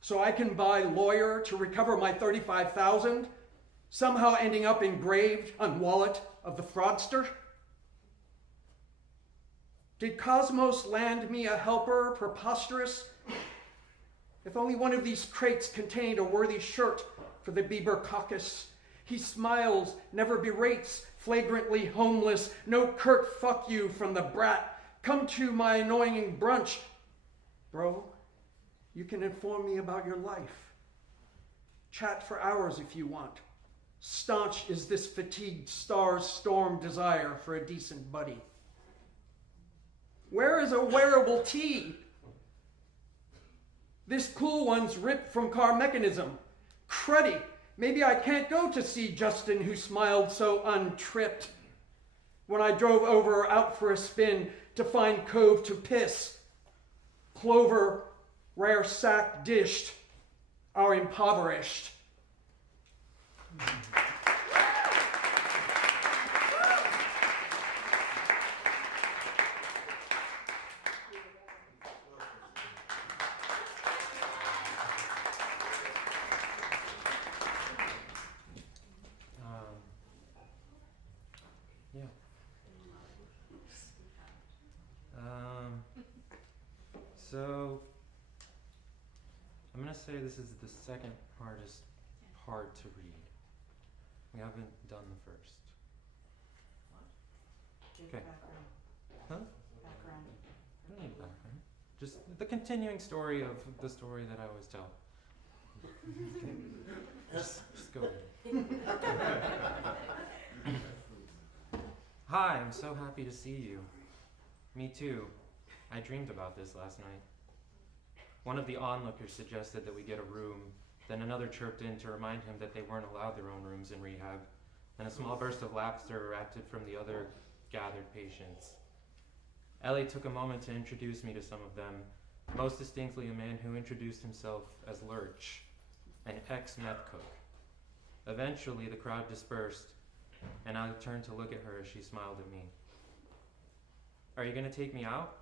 so I can buy lawyer to recover my $35,000, somehow ending up engraved on wallet of the fraudster? Did Cosmos land me a helper preposterous? If only one of these crates contained a worthy shirt for the Bieber caucus. He smiles, never berates, flagrantly homeless, no curt fuck you from the brat. Come to my annoying brunch. Bro, you can inform me about your life. Chat for hours if you want. Staunch is this fatigued star's storm desire for a decent buddy. Where is a wearable tee? This cool one's ripped from car mechanism. Cruddy. Maybe I can't go to see Justin, who smiled so untripped when I drove over out for a spin to find cove to piss. Clover, rare sack dished, are impoverished. So, I'm going to say this is the second hardest part to read. We haven't done the first. Give Okay. background. Huh? Background. I don't need background. Just the continuing story of the story that I always tell. Just go. Hi, I'm so happy to see you. Me too. I dreamed about this last night. One of the onlookers suggested that we get a room, then another chirped in to remind him that they weren't allowed their own rooms in rehab, and a small burst of laughter erupted from the other gathered patients. Ellie took a moment to introduce me to some of them, most distinctly a man who introduced himself as Lurch, an ex-meth cook. Eventually, the crowd dispersed, and I turned to look at her as she smiled at me. Are you going to take me out?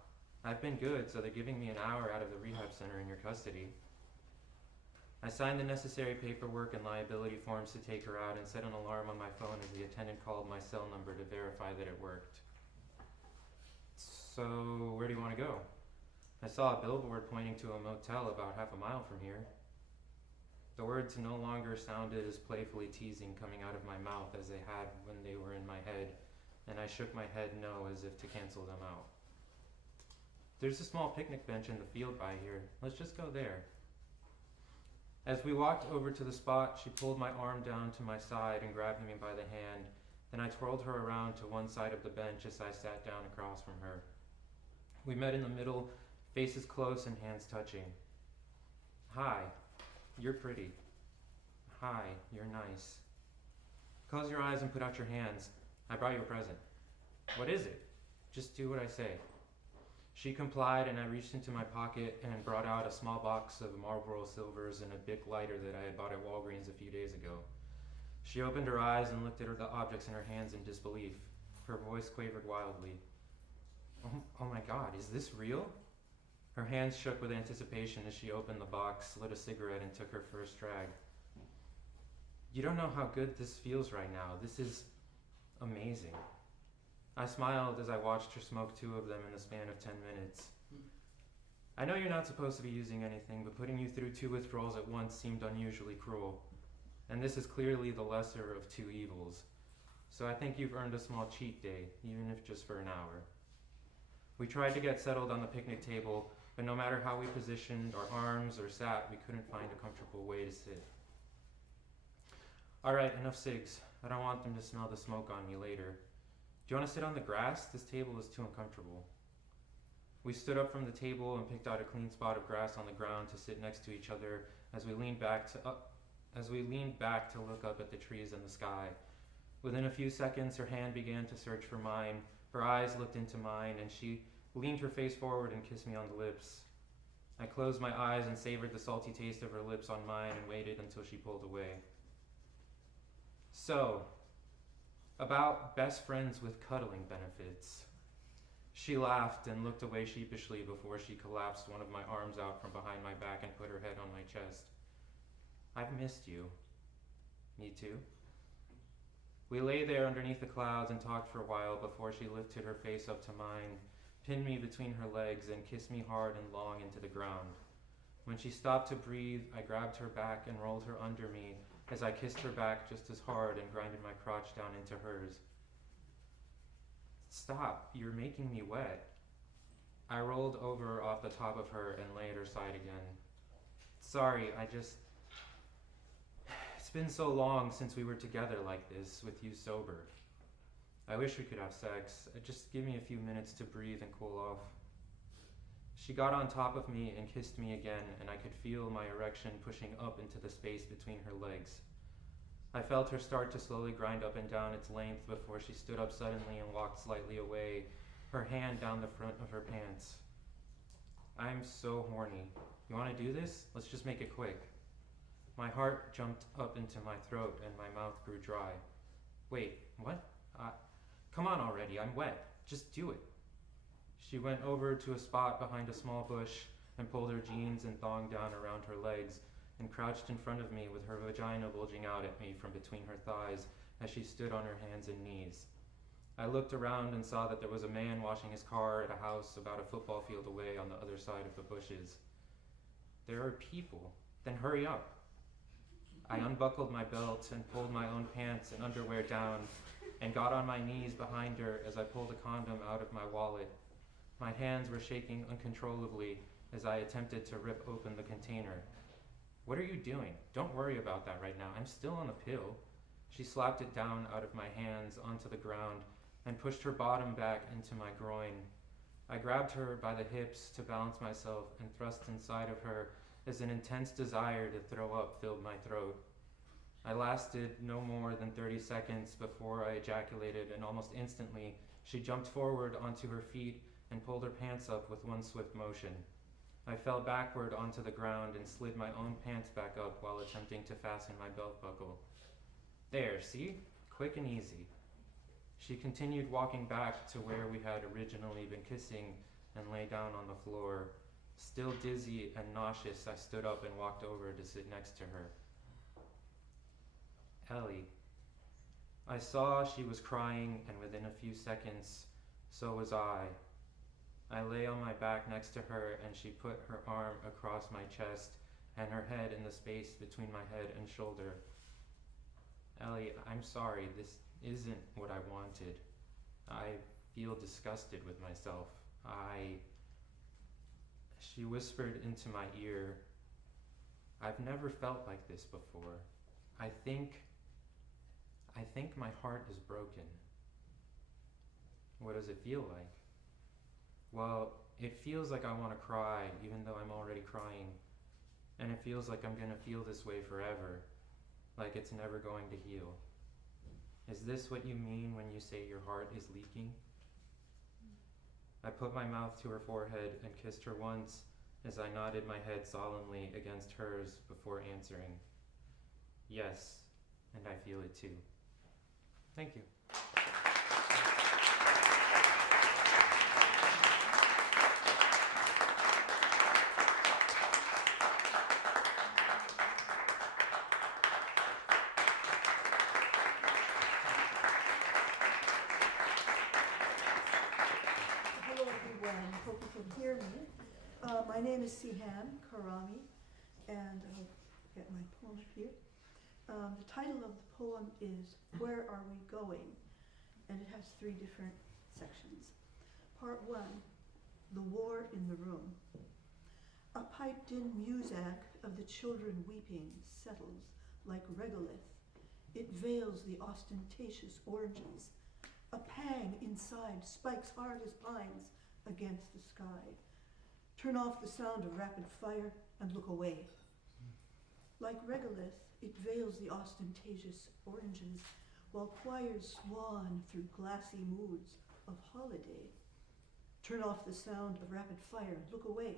I've been good, so they're giving me an hour out of the rehab center in your custody. I signed the necessary paperwork and liability forms to take her out and set an alarm on my phone as the attendant called my cell number to verify that it worked. So, where do you want to go? I saw a billboard pointing to a motel about half a mile from here. The words no longer sounded as playfully teasing coming out of my mouth as they had when they were in my head, and I shook my head no as if to cancel them out. There's a small picnic bench in the field by here. Let's just go there. As we walked over to the spot, she pulled my arm down to my side and grabbed me by the hand. Then I twirled her around to one side of the bench as I sat down across from her. We met in the middle, faces close and hands touching. Hi, you're pretty. Hi, you're nice. Close your eyes and put out your hands. I brought you a present. What is it? Just do what I say. She complied, and I reached into my pocket and brought out a small box of Marlboro Silvers and a big lighter that I had bought at Walgreens a few days ago. She opened her eyes and looked at the objects in her hands in disbelief. Her voice quavered wildly. Oh my God, is this real? Her hands shook with anticipation as she opened the box, lit a cigarette, and took her first drag. You don't know how good this feels right now. This is amazing. I smiled as I watched her smoke 2 of them in the span of 10 minutes. I know you're not supposed to be using anything, but putting you through 2 withdrawals at once seemed unusually cruel. And this is clearly the lesser of 2 evils. So I think you've earned a small cheat day, even if just for an hour. We tried to get settled on the picnic table, but no matter how we positioned our arms or sat, we couldn't find a comfortable way to sit. All right, enough cigs. I don't want them to smell the smoke on me later. Do you want to sit on the grass? This table is too uncomfortable. We stood up from the table and picked out a clean spot of grass on the ground to sit next to each other as we leaned back to look up at the trees and the sky. Within a few seconds, her hand began to search for mine. Her eyes looked into mine, and she leaned her face forward and kissed me on the lips. I closed my eyes and savored the salty taste of her lips on mine and waited until she pulled away. So, about best friends with cuddling benefits. She laughed and looked away sheepishly before she collapsed one of my arms out from behind my back and put her head on my chest. I've missed you. Me too. We lay there underneath the clouds and talked for a while before she lifted her face up to mine, pinned me between her legs, and kissed me hard and long into the ground. When she stopped to breathe, I grabbed her back and rolled her under me as I kissed her back just as hard and grinded my crotch down into hers. Stop, you're making me wet. I rolled over off the top of her and lay at her side again. Sorry, it's been so long since we were together like this, with you sober. I wish we could have sex. Just give me a few minutes to breathe and cool off. She got on top of me and kissed me again, and I could feel my erection pushing up into the space between her legs. I felt her start to slowly grind up and down its length before she stood up suddenly and walked slightly away, her hand down the front of her pants. I'm so horny. You want to do this? Let's just make it quick. My heart jumped up into my throat and my mouth grew dry. Wait, what? Come on already, I'm wet. Just do it. She went over to a spot behind a small bush and pulled her jeans and thong down around her legs and crouched in front of me with her vagina bulging out at me from between her thighs as she stood on her hands and knees. I looked around and saw that there was a man washing his car at a house about a football field away on the other side of the bushes. There are people. Then hurry up. I unbuckled my belt and pulled my own pants and underwear down and got on my knees behind her as I pulled a condom out of my wallet. My hands were shaking uncontrollably as I attempted to rip open the container. What are you doing? Don't worry about that right now. I'm still on the pill. She slapped it down out of my hands onto the ground and pushed her bottom back into my groin. I grabbed her by the hips to balance myself and thrust inside of her as an intense desire to throw up filled my throat. I lasted no more than 30 seconds before I ejaculated, and almost instantly she jumped forward onto her feet and pulled her pants up with one swift motion. I fell backward onto the ground and slid my own pants back up while attempting to fasten my belt buckle. There, see? Quick and easy. She continued walking back to where we had originally been kissing and lay down on the floor. Still dizzy and nauseous, I stood up and walked over to sit next to her. Ellie. I saw she was crying, and within a few seconds, so was I. I lay on my back next to her, and she put her arm across my chest and her head in the space between my head and shoulder. Ellie, I'm sorry, this isn't what I wanted. I feel disgusted with myself. She whispered into my ear, I've never felt like this before. I think my heart is broken. What does it feel like? Well, it feels like I want to cry, even though I'm already crying. And it feels like I'm gonna feel this way forever, like it's never going to heal. Is this what you mean when you say your heart is leaking? I put my mouth to her forehead and kissed her once as I nodded my head solemnly against hers before answering. Yes, and I feel it too. Thank you. name is Sihan Karami, and I'll get my poem up here. The title of the poem is Where Are We Going? And it has 3 different sections. Part 1, The War in the Room. A piped-in muzak of the children weeping settles like regolith. It veils the ostentatious oranges. A pang inside spikes hard as pines against the sky. Turn off the sound of rapid fire and look away. Like regolith, it veils the ostentatious oranges, while choirs swan through glassy moods of holiday. Turn off the sound of rapid fire and look away.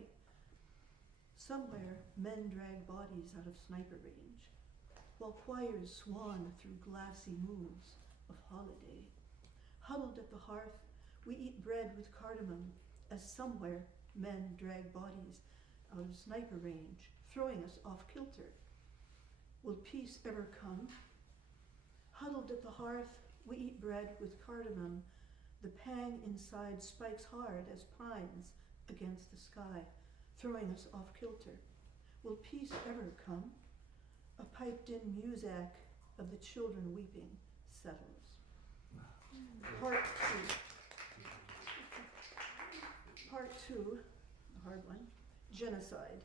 Somewhere, men drag bodies out of sniper range, while choirs swan through glassy moods of holiday. Huddled at the hearth, we eat bread with cardamom, as somewhere men drag bodies out of sniper range, throwing us off kilter. Will peace ever come? Huddled at the hearth, we eat bread with cardamom. The pang inside spikes hard as pines against the sky, throwing us off kilter. Will peace ever come? A piped-in muzak of the children weeping settles. Part 2, a hard one, genocide.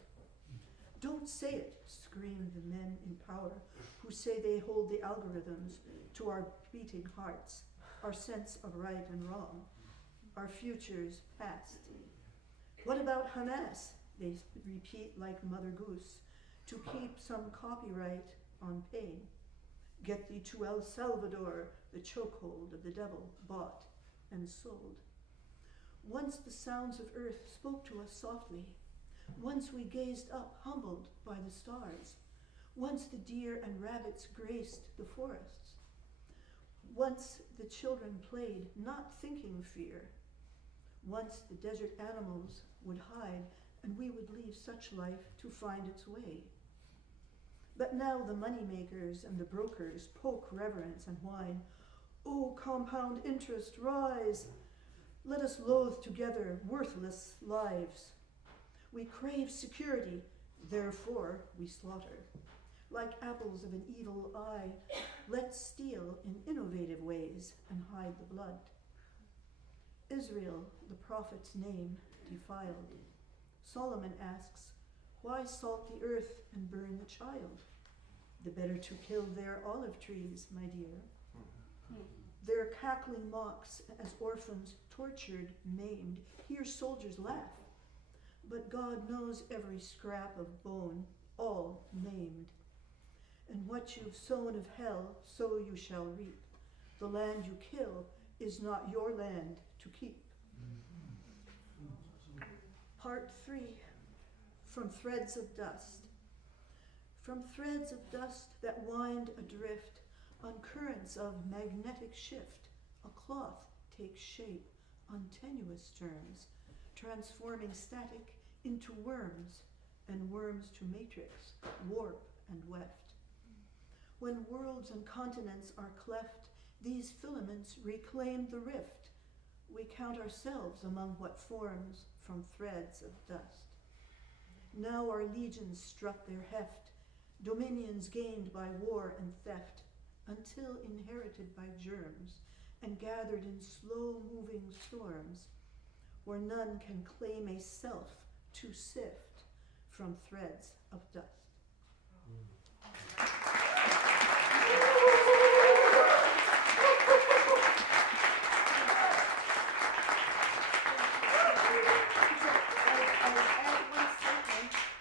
Don't say it, scream the men in power who say they hold the algorithms to our beating hearts, our sense of right and wrong, our futures past. What about Hamas? They repeat like Mother Goose, to keep some copyright on pain. Get thee to El Salvador, the chokehold of the devil, bought and sold. Once the sounds of earth spoke to us softly. Once we gazed up, humbled by the stars. Once the deer and rabbits graced the forests. Once the children played, not thinking fear. Once the desert animals would hide, and we would leave such life to find its way. But now the moneymakers and the brokers poke reverence and whine. Oh, compound interest, rise! Let us loathe together worthless lives. We crave security, therefore we slaughter. Like apples of an evil eye, let's steal in innovative ways and hide the blood. Israel, the prophet's name, defiled. Solomon asks, why salt the earth and burn the child? The better to kill their olive trees, my dear. Their cackling mocks as orphans tortured, maimed. Here soldiers laugh, but God knows every scrap of bone, all maimed. And what you've sown of hell, so you shall reap. The land you kill is not your land to keep. Part 3, from threads of dust. From threads of dust that wind adrift on currents of magnetic shift, a cloth takes shape on tenuous terms, transforming static into worms, and worms to matrix, warp and weft. When worlds and continents are cleft, these filaments reclaim the rift. We count ourselves among what forms from threads of dust. Now our legions strut their heft, dominions gained by war and theft, until inherited by germs and gathered in slow-moving storms, where none can claim a self to sift from threads of dust.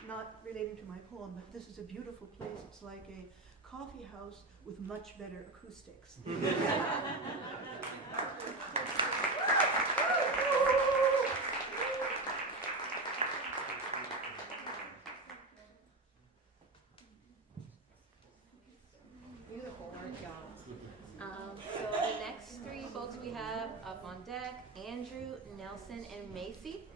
Not relating to my poem, but this is a beautiful place. It's like a coffee house with much better acoustics. Beautiful work, y'all. So the next 3 folks we have up on deck, Andrew, Nelson, and Macy.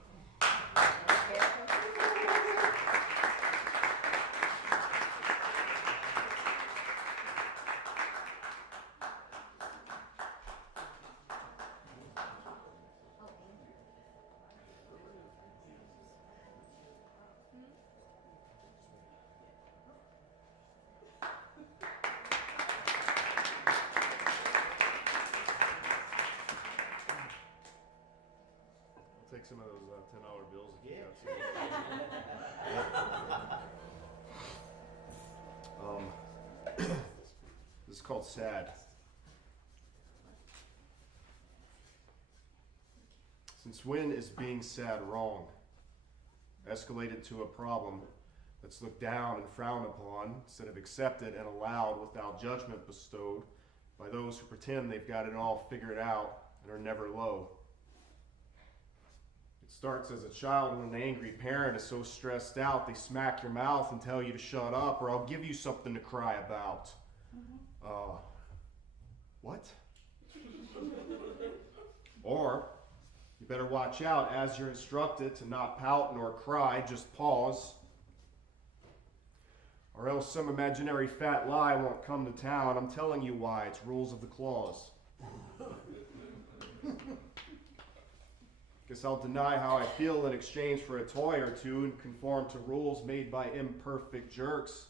called sad. Since when is being sad wrong? Escalated to a problem that's looked down and frowned upon instead of accepted and allowed without judgment bestowed by those who pretend they've got it all figured out and are never low. It starts as a child when an angry parent is so stressed out they smack your mouth and tell you to shut up or I'll give you something to cry about. What? Or you better watch out as you're instructed to not pout nor cry, just pause. Or else some imaginary fat lie won't come to town. I'm telling you why. It's rules of the clause. Guess I'll deny how I feel in exchange for a toy or two and conform to rules made by imperfect jerks.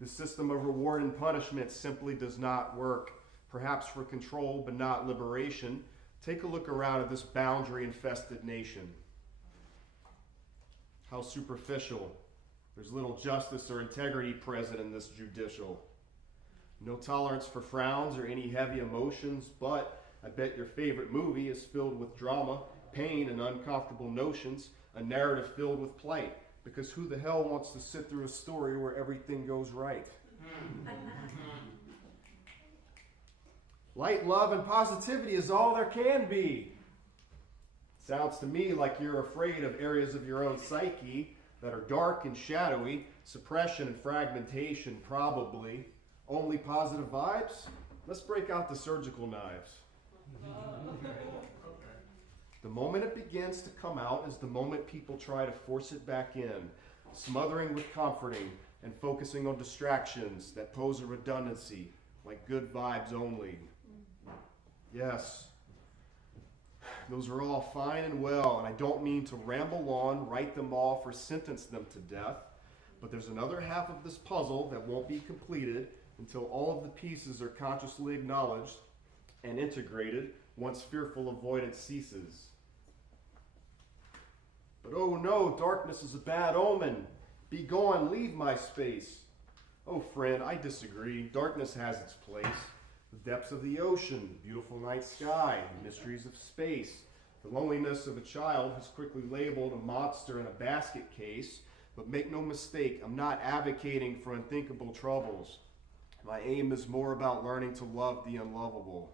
The system of reward and punishment simply does not work. Perhaps for control, but not liberation. Take a look around at this boundary-infested nation. How superficial. There's little justice or integrity present in this judicial. No tolerance for frowns or any heavy emotions, but I bet your favorite movie is filled with drama, pain, and uncomfortable notions, a narrative filled with plight. Because who the hell wants to sit through a story where everything goes right? Light, love, and positivity is all there can be. Sounds to me like you're afraid of areas of your own psyche that are dark and shadowy, suppression and fragmentation probably. Only positive vibes? Let's break out the surgical knives. The moment it begins to come out is the moment people try to force it back in, smothering with comforting and focusing on distractions that pose a redundancy, like good vibes only. Yes, those are all fine and well, and I don't mean to ramble on, write them off, or sentence them to death, but there's another half of this puzzle that won't be completed until all of the pieces are consciously acknowledged and integrated once fearful avoidance ceases. But oh no, darkness is a bad omen. Be gone, leave my space. Oh friend, I disagree. Darkness has its place. The depths of the ocean, beautiful night sky, mysteries of space, the loneliness of a child who's quickly labeled a monster in a basket case. But make no mistake, I'm not advocating for unthinkable troubles. My aim is more about learning to love the unlovable.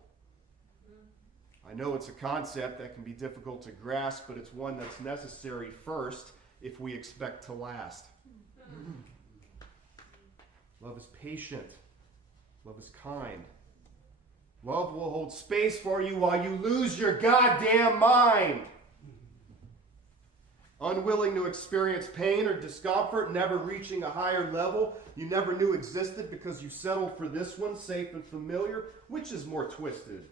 I know it's a concept that can be difficult to grasp, but it's one that's necessary first if we expect to last. Love is patient. Love is kind. Love will hold space for you while you lose your goddamn mind. Unwilling to experience pain or discomfort, never reaching a higher level you never knew existed because you settled for this one, safe and familiar. Which is more twisted?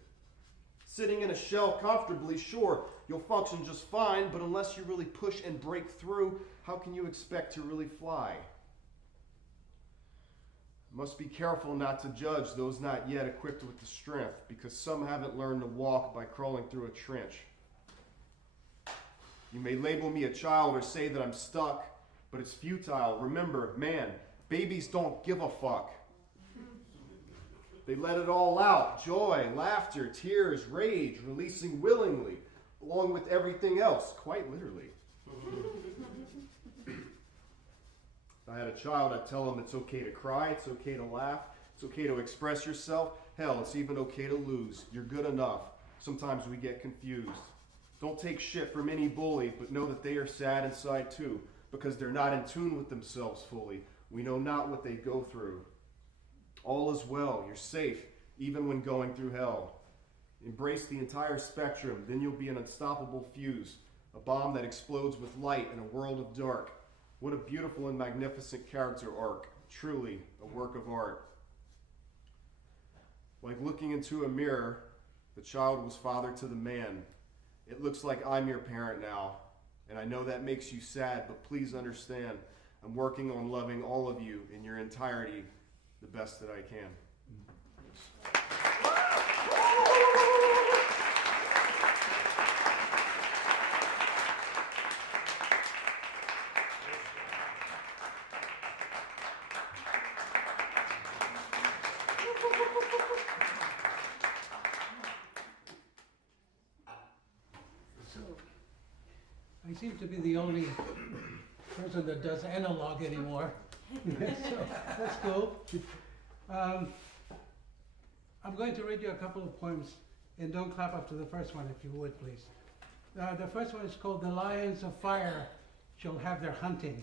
Sitting in a shell comfortably, sure, you'll function just fine, but unless you really push and break through, how can you expect to really fly? Must be careful not to judge those not yet equipped with the strength, because some haven't learned to walk by crawling through a trench. You may label me a child or say that I'm stuck, but it's futile. Remember, man, babies don't give a fuck. They let it all out. Joy, laughter, tears, rage, releasing willingly, along with everything else, quite literally. If I had a child, I'd tell him it's okay to cry, it's okay to laugh, it's okay to express yourself. Hell, it's even okay to lose. You're good enough. Sometimes we get confused. Don't take shit from any bully, but know that they are sad inside too, because they're not in tune with themselves fully. We know not what they go through. All is well. You're safe, even when going through hell. Embrace the entire spectrum, then you'll be an unstoppable fuse, a bomb that explodes with light in a world of dark. What a beautiful and magnificent character arc. Truly a work of art. Like looking into a mirror, the child was father to the man. It looks like I'm your parent now, and I know that makes you sad, but please understand, I'm working on loving all of you in your entirety the best that I can. seem to be the only person that does analog anymore. So that's cool. I'm going to read you a couple of poems, and don't clap up to the first one if you would, please. The first one is called "The Lions of Fire Shall Have Their Hunting."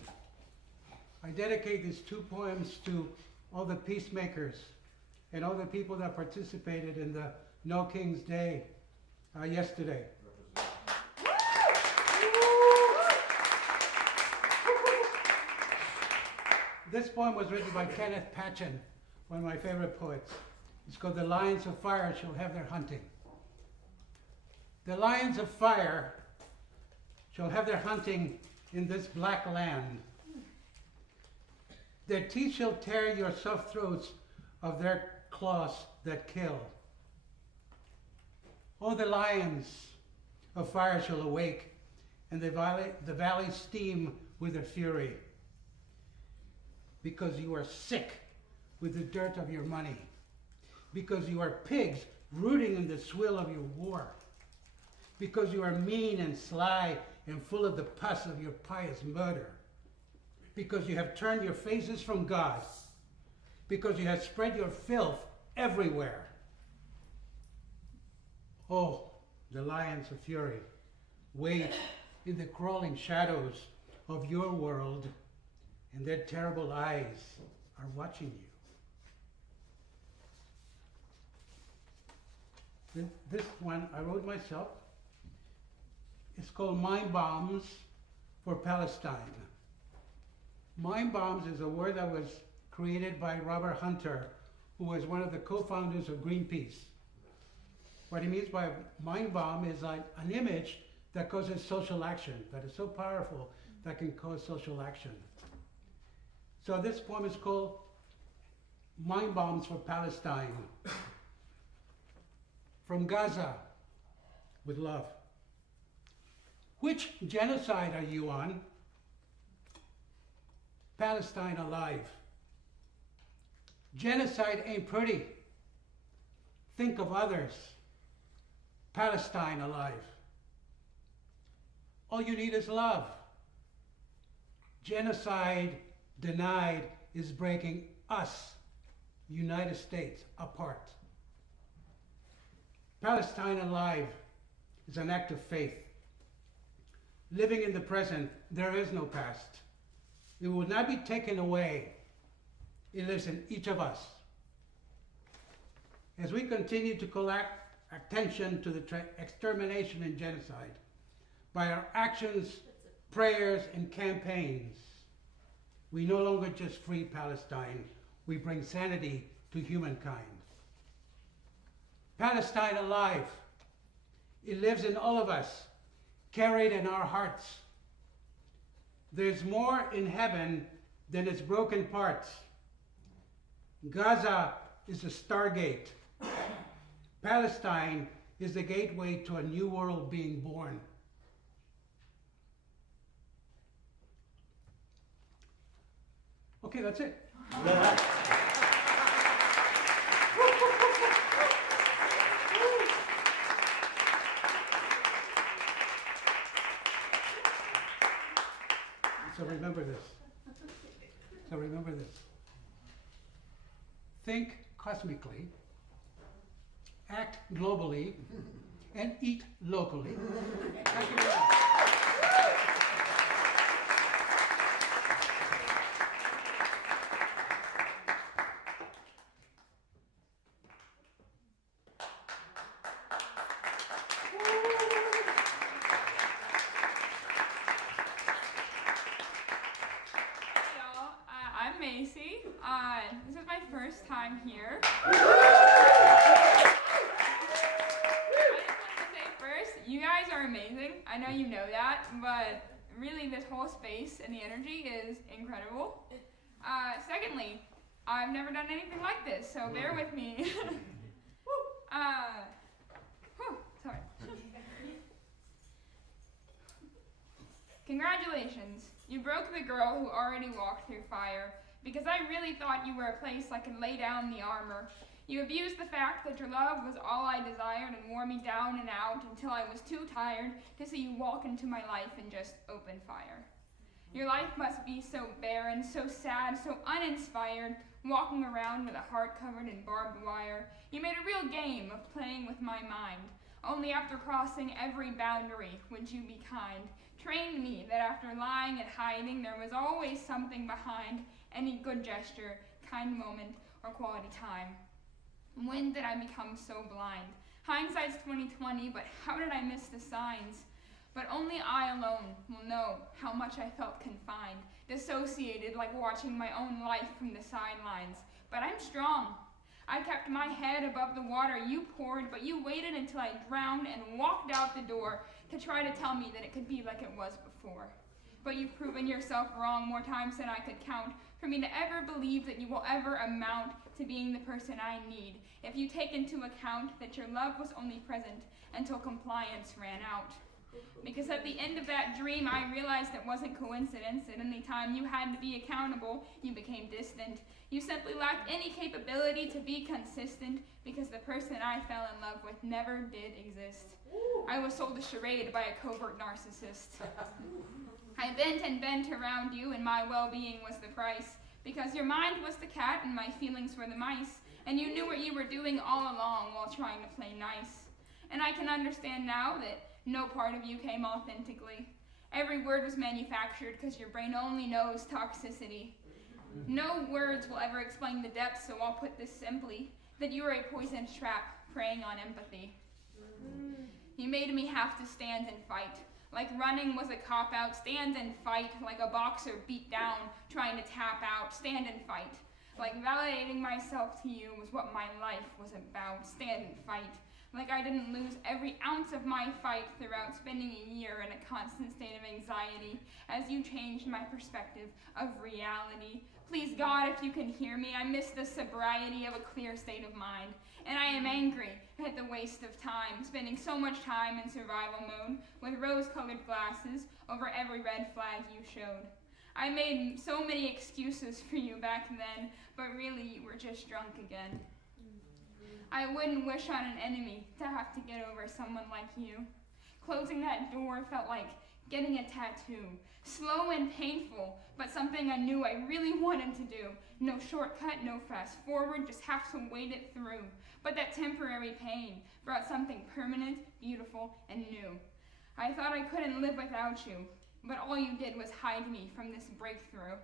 I dedicate these 2 poems to all the peacemakers and all the people that participated in the No King's Day yesterday. This poem was written by Kenneth Patchen, one of my favorite poets. It's called "The Lions of Fire Shall Have Their Hunting." The lions of fire shall have their hunting in this black land. Their teeth shall tear your soft throats of their claws that kill. Oh, the lions of fire shall awake, and the valley steam with their fury, because you are sick with the dirt of your money, because you are pigs rooting in the swill of your war, because you are mean and sly and full of the pus of your pious murder, because you have turned your faces from God, because you have spread your filth everywhere. Oh, the lions of fury wait in the crawling shadows of your world, and their terrible eyes are watching you. This one I wrote myself. It's called "Mind Bombs for Palestine." Mind bombs is a word that was created by Robert Hunter, who was one of the co-founders of Greenpeace. What he means by mind bomb is like an image that causes social action, that is so powerful that can cause social action. So this poem is called "Mind Bombs for Palestine." From Gaza, with love. Which genocide are you on? Palestine alive. Genocide ain't pretty. Think of others. Palestine alive. All you need is love. Genocide denied is breaking us, United States, apart. Palestine alive is an act of faith. Living in the present, there is no past. It will not be taken away. It lives in each of us. As we continue to collect attention to the extermination and genocide, by our actions, prayers, and campaigns, we no longer just free Palestine, we bring sanity to humankind. Palestine alive. It lives in all of us, carried in our hearts. There's more in heaven than its broken parts. Gaza is a stargate. Palestine is the gateway to a new world being born. Okay, that's it. So remember this. Think cosmically, act globally, and eat locally. Thank you very much. I'm Macy. This is my first time here. I just wanted to say first, you guys are amazing. I know you know that, but really this whole space and the energy is incredible. Secondly, I've never done anything like this, so bear with me. Sorry. Congratulations. You broke the girl who already walked through fire, because I really thought you were a place I could lay down the armor. You abused the fact that your love was all I desired and wore me down and out until I was too tired to see you walk into my life and just open fire. Your life must be so barren, so sad, so uninspired, walking around with a heart covered in barbed wire. You made a real game of playing with my mind. Only after crossing every boundary would you be kind. Trained me that after lying and hiding, there was always something behind any good gesture, kind moment, or quality time. When did I become so blind? Hindsight's 20/20, but how did I miss the signs? But only I alone will know how much I felt confined, dissociated like watching my own life from the sidelines. But I'm strong. I kept my head above the water you poured, but you waited until I drowned and walked out the door to try to tell me that it could be like it was before. But you've proven yourself wrong more times than I could count for me to ever believe that you will ever amount to being the person I need, if you take into account that your love was only present until compliance ran out. Because at the end of that dream, I realized it wasn't coincidence that any time you had to be accountable, you became distant. You simply lacked any capability to be consistent because the person I fell in love with never did exist. I was sold a charade by a covert narcissist. I bent and bent around you, and my well-being was the price, because your mind was the cat and my feelings were the mice, and you knew what you were doing all along while trying to play nice. And I can understand now that no part of you came authentically. Every word was manufactured because your brain only knows toxicity. No words will ever explain the depths, so I'll put this simply, that you are a poisoned trap preying on empathy. You made me have to stand and fight. Like running was a cop-out, stand and fight. Like a boxer beat down, trying to tap out, stand and fight. Like validating myself to you was what my life was about, stand and fight. Like I didn't lose every ounce of my fight throughout spending a year in a constant state of anxiety as you changed my perspective of reality. Please God, if you can hear me, I miss the sobriety of a clear state of mind. And I am angry at the waste of time, spending so much time in survival mode with rose-colored glasses over every red flag you showed. I made so many excuses for you back then, but really you were just drunk again. I wouldn't wish on an enemy to have to get over someone like you. Closing that door felt like getting a tattoo. Slow and painful, but something I knew I really wanted to do. No shortcut, no fast forward, just have to wait it through. But that temporary pain brought something permanent, beautiful, and new. I thought I couldn't live without you, but all you did was hide me from this breakthrough.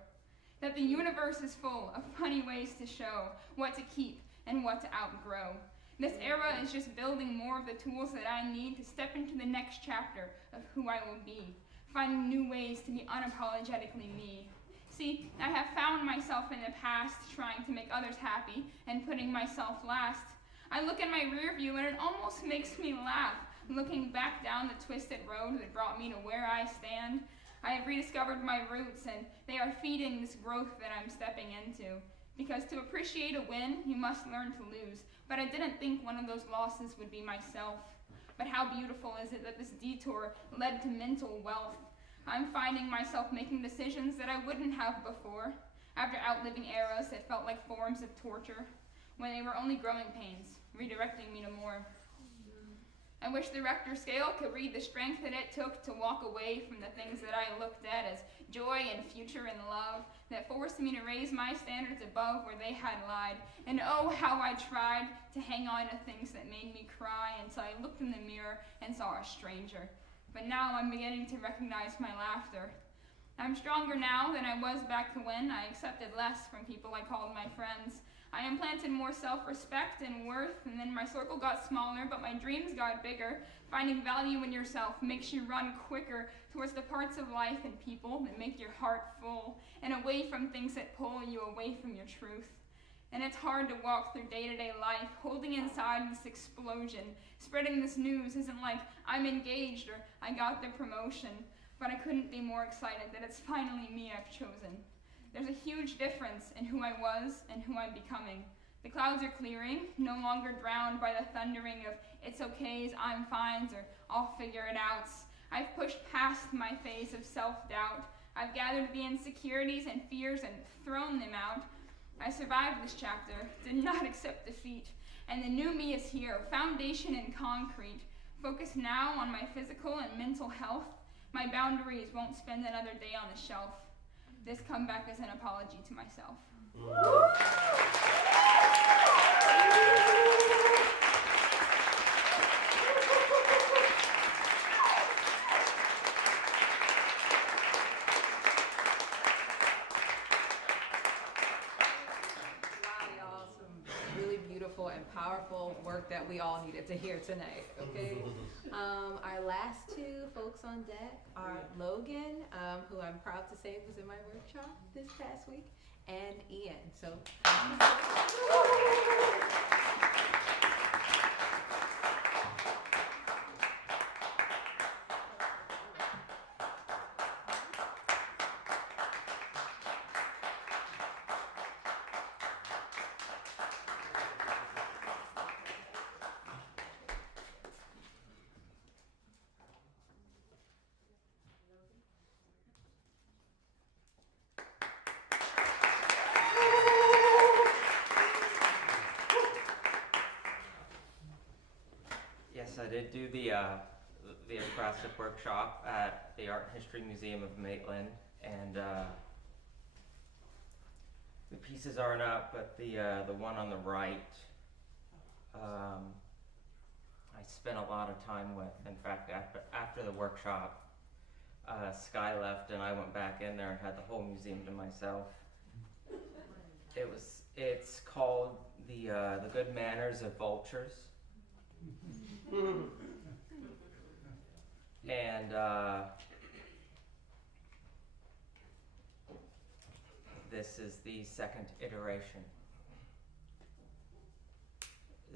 That the universe is full of funny ways to show what to keep and what to outgrow. This era is just building more of the tools that I need to step into the next chapter of who I will be, finding new ways to be unapologetically me. See, I have found myself in the past trying to make others happy and putting myself last. I look in my rear view and it almost makes me laugh, looking back down the twisted road that brought me to where I stand. I have rediscovered my roots and they are feeding this growth that I'm stepping into. Because to appreciate a win, you must learn to lose. But I didn't think one of those losses would be myself. But how beautiful is it that this detour led to mental wealth? I'm finding myself making decisions that I wouldn't have before, after outliving eras that felt like forms of torture, when they were only growing pains, redirecting me to more. I wish the Richter scale could read the strength that it took to walk away from the things that I looked at as joy and future and love, that forced me to raise my standards above where they had lied. And oh, how I tried to hang on to things that made me cry until I looked in the mirror and saw a stranger. But now I'm beginning to recognize my laughter. I'm stronger now than I was back when I accepted less from people I called my friends. I implanted more self-respect and worth, and then my circle got smaller, but my dreams got bigger. Finding value in yourself makes you run quicker towards the parts of life and people that make your heart full, and away from things that pull you away from your truth. And it's hard to walk through day-to-day life, holding inside this explosion. Spreading this news isn't like I'm engaged or I got the promotion, but I couldn't be more excited that it's finally me I've chosen. There's a huge difference in who I was and who I'm becoming. The clouds are clearing, no longer drowned by the thundering of it's okays, I'm fines, or I'll figure it out. I've pushed past my phase of self-doubt. I've gathered the insecurities and fears and thrown them out. I survived this chapter, did not accept defeat, and the new me is here, foundation in concrete, focused now on my physical and mental health. My boundaries won't spend another day on the shelf. This comeback is an apology to myself. And powerful work that we all needed to hear tonight, okay? Our last two folks on deck are Logan, who I'm proud to say was in my workshop this past week, and Ian. So. Yes, I did do the acrostic workshop at the Art and History Museum of Maitland, and the pieces aren't up, but the one on the right, I spent a lot of time with. In fact, after the workshop, Sky left, and I went back in there and had the whole museum to myself. It's called the Good Manners of Vultures. And this is the second iteration.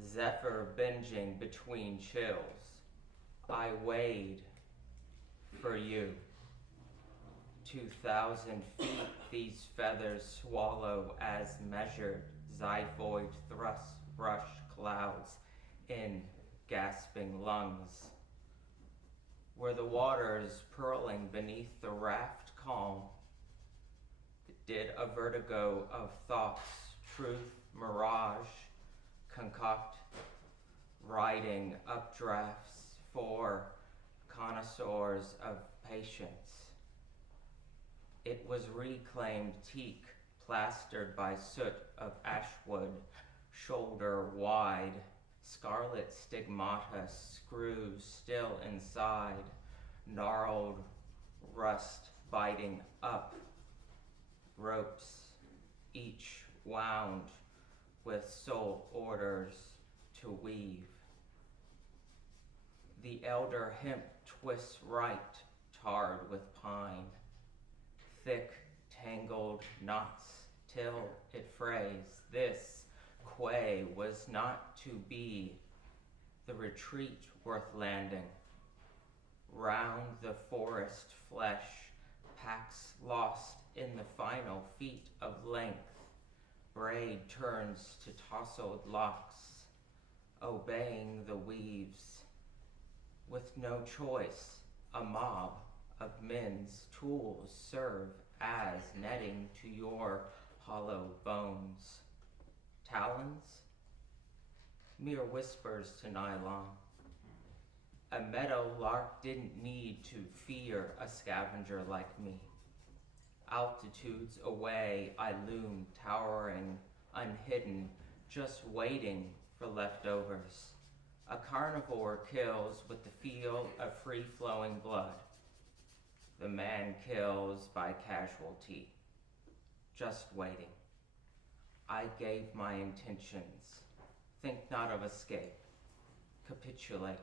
Zephyr binging between chills, I wade for you. 2,000 feet these feathers swallow as measured xiphoid thrust brush clouds in gasping lungs, where the waters purling beneath the raft calm did a vertigo of thoughts, truth, mirage, concoct, riding updrafts for connoisseurs of patience. It was reclaimed teak plastered by soot of ashwood, shoulder wide, scarlet stigmata screws still inside, gnarled rust biting up, ropes each wound with soul orders to weave. The elder hemp twists right, tarred with pine, thick tangled knots till it frays. This quay was not to be the retreat worth landing. Round the forest flesh packs lost in the final feet of length. Braid turns to tousled locks, obeying the weaves. With no choice, a mob of men's tools serve as netting to your hollow bones. Talons? Mere whispers to nylon. A meadow lark didn't need to fear a scavenger like me. Altitudes away, I loom, towering, unhidden, just waiting for leftovers. A carnivore kills with the feel of free-flowing blood. The man kills by casualty, just waiting. I gave my intentions. Think not of escape. Capitulate.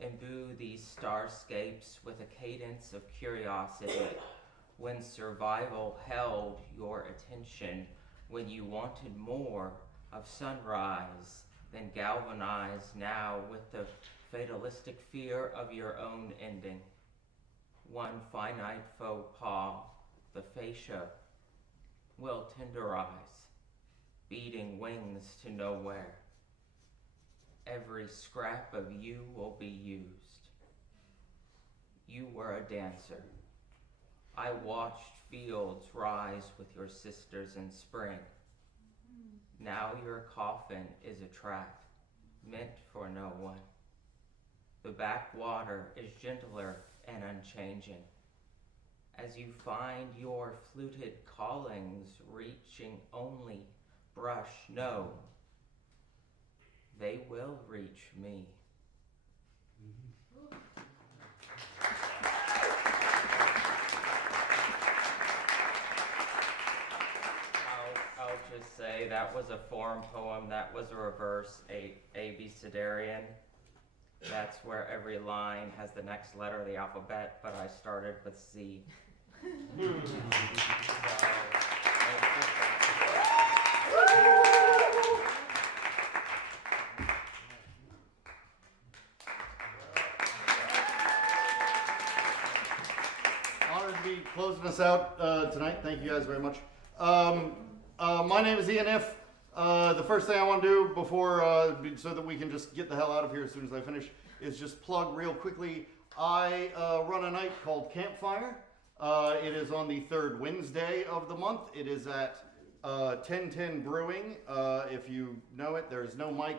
Imbue these starscapes with a cadence of curiosity. When survival held your attention, when you wanted more of sunrise, then galvanize now with the fatalistic fear of your own ending. One finite faux pas, the fascia, will tenderize, beating wings to nowhere. Every scrap of you will be used. You were a dancer. I watched fields rise with your sisters in spring. Now your coffin is a trap, meant for no one. The backwater is gentler and unchanging. As you find your fluted callings reaching only brush, no, they will reach me. I'll just say that was a form poem. That was a reverse abecedarian. That's where every line has the next letter of the alphabet, but I started with C. Honored to be closing us out tonight. Thank you guys very much. My name is Ian If. The first thing I want to do before, so that we can just get the hell out of here as soon as I finish, is just plug real quickly. I run a night called Campfire. It is on the third Wednesday of the month. It is at 1010 Brewing. If you know it, there's no mic.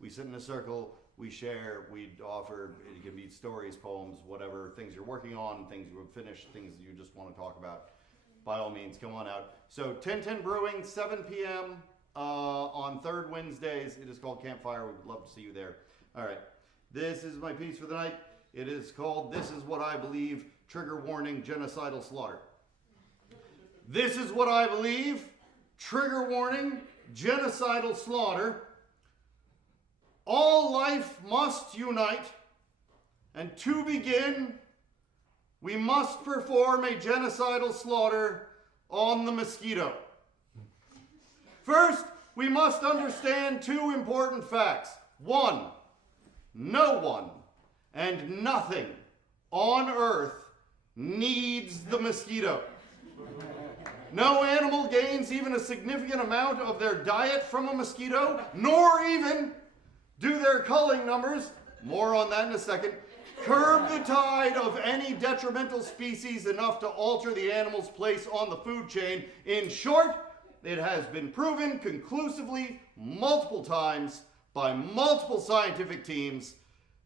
We sit in a circle. We share. We offer. It can be stories, poems, whatever, things you're working on, things you have finished, things you just want to talk about. By all means, come on out. So 1010 Brewing, 7 p.m. On third Wednesdays. It is called Campfire. We would love to see you there. All right. This is my piece for the night. It is called This Is What I Believe, Trigger Warning, Genocidal Slaughter. This is what I believe, trigger warning, genocidal slaughter. All life must unite, and to begin, we must perform a genocidal slaughter on the mosquito. First, we must understand two important facts. One, no one and nothing on Earth needs the mosquito. No animal gains even a significant amount of their diet from a mosquito, nor even do their culling numbers, more on that in a second, curb the tide of any detrimental species enough to alter the animal's place on the food chain. In short, it has been proven conclusively multiple times by multiple scientific teams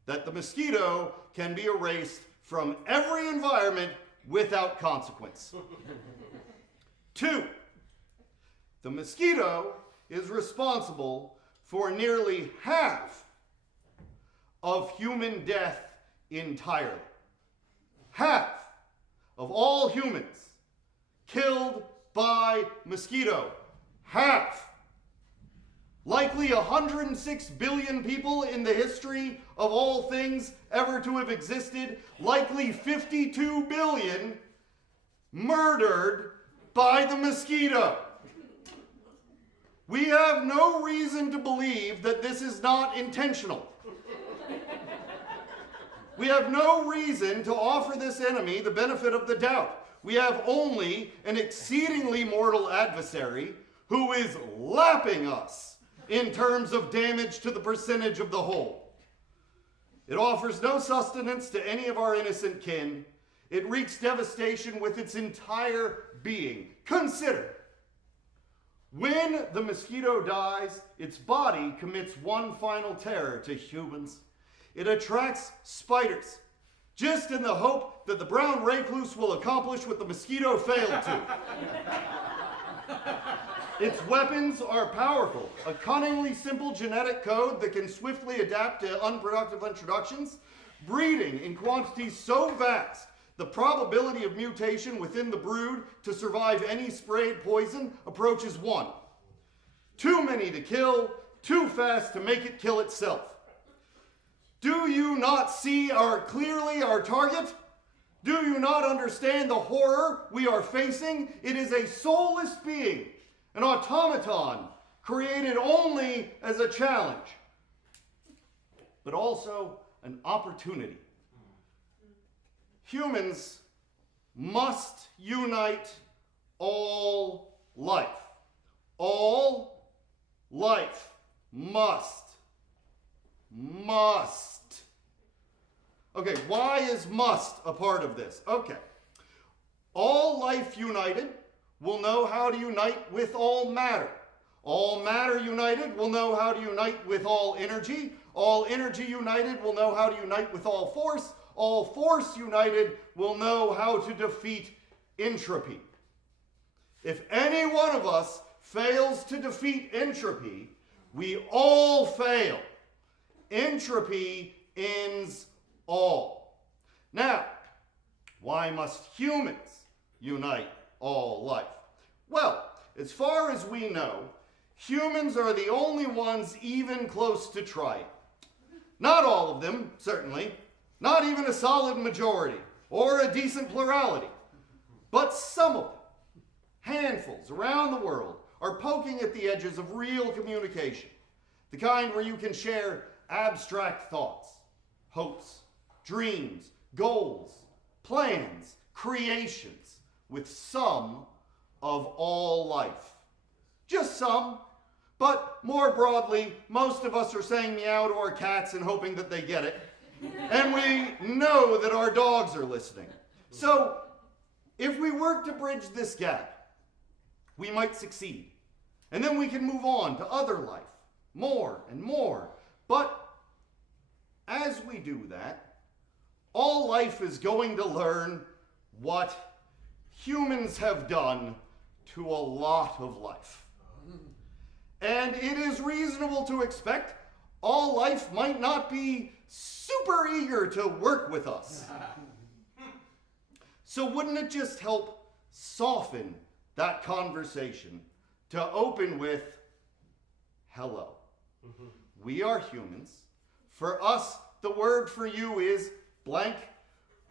that the mosquito can be erased from every environment without consequence. 2, the mosquito is responsible for nearly half of human death entirely. Half of all humans killed by mosquito. Half. Likely 106 billion people in the history of all things ever to have existed. Likely 52 billion murdered by the mosquito. We have no reason to believe that this is not intentional. We have no reason to offer this enemy the benefit of the doubt. We have only an exceedingly mortal adversary who is lapping us in terms of damage to the percentage of the whole. It offers no sustenance to any of our innocent kin. It wreaks devastation with its entire being. Consider, when the mosquito dies, its body commits one final terror to humans. It attracts spiders, just in the hope that the brown recluse will accomplish what the mosquito failed to. Its weapons are powerful, a cunningly simple genetic code that can swiftly adapt to unproductive introductions, breeding in quantities so vast, the probability of mutation within the brood to survive any sprayed poison approaches 1. Too many to kill, too fast to make it kill itself. Do you not see clearly our target? Do you not understand the horror we are facing? It is a soulless being, an automaton, created only as a challenge, but also an opportunity. Humans must unite all life. All life must. Okay, why is must a part of this? Okay. All life united will know how to unite with all matter. All matter united will know how to unite with all energy. All energy united will know how to unite with all force. All force united will know how to defeat entropy. If any one of us fails to defeat entropy, we all fail. Entropy ends all. Now, why must humans unite all life? Well, as far as we know, humans are the only ones even close to trying. Not all of them, certainly. Not even a solid majority or a decent plurality. But some of them, handfuls around the world, are poking at the edges of real communication. The kind where you can share abstract thoughts, hopes, dreams, goals, plans, creations with some of all life. Just some. But more broadly, most of us are saying meow to our cats and hoping that they get it. And we know that our dogs are listening. So, if we work to bridge this gap, we might succeed. And then we can move on to other life, more and more. But as we do that, all life is going to learn what humans have done to a lot of life. And it is reasonable to expect all life might not be super eager to work with us. So wouldn't it just help soften that conversation to open with, hello, we are humans. For us, the word for you is blank,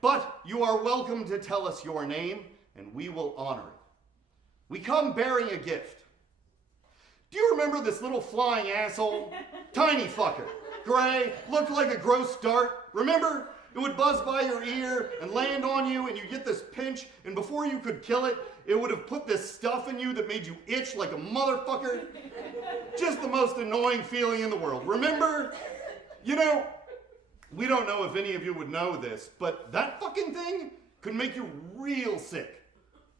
but you are welcome to tell us your name and we will honor it. We come bearing a gift. Do you remember this little flying asshole? Tiny fucker. Gray, looked like a gross dart. Remember? It would buzz by your ear and land on you and you get this pinch, and before you could kill it, it would have put this stuff in you that made you itch like a motherfucker. Just the most annoying feeling in the world. Remember? You know, we don't know if any of you would know this, but that fucking thing could make you real sick.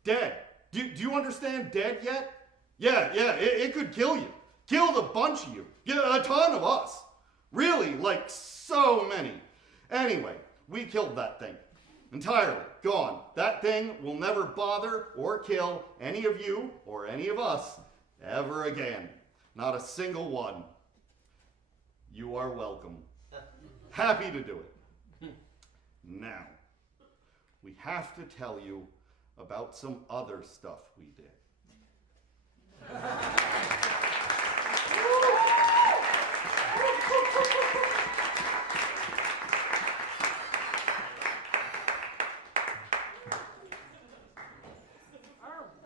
Dead. Do you understand dead yet? Yeah, it could kill you. Killed a bunch of you. Yeah, a ton of us. Really, like so many. Anyway, we killed that thing. Entirely. Gone. That thing will never bother or kill any of you or any of us ever again. Not a single one. You are welcome. Happy to do it. Now, we have to tell you about some other stuff we did.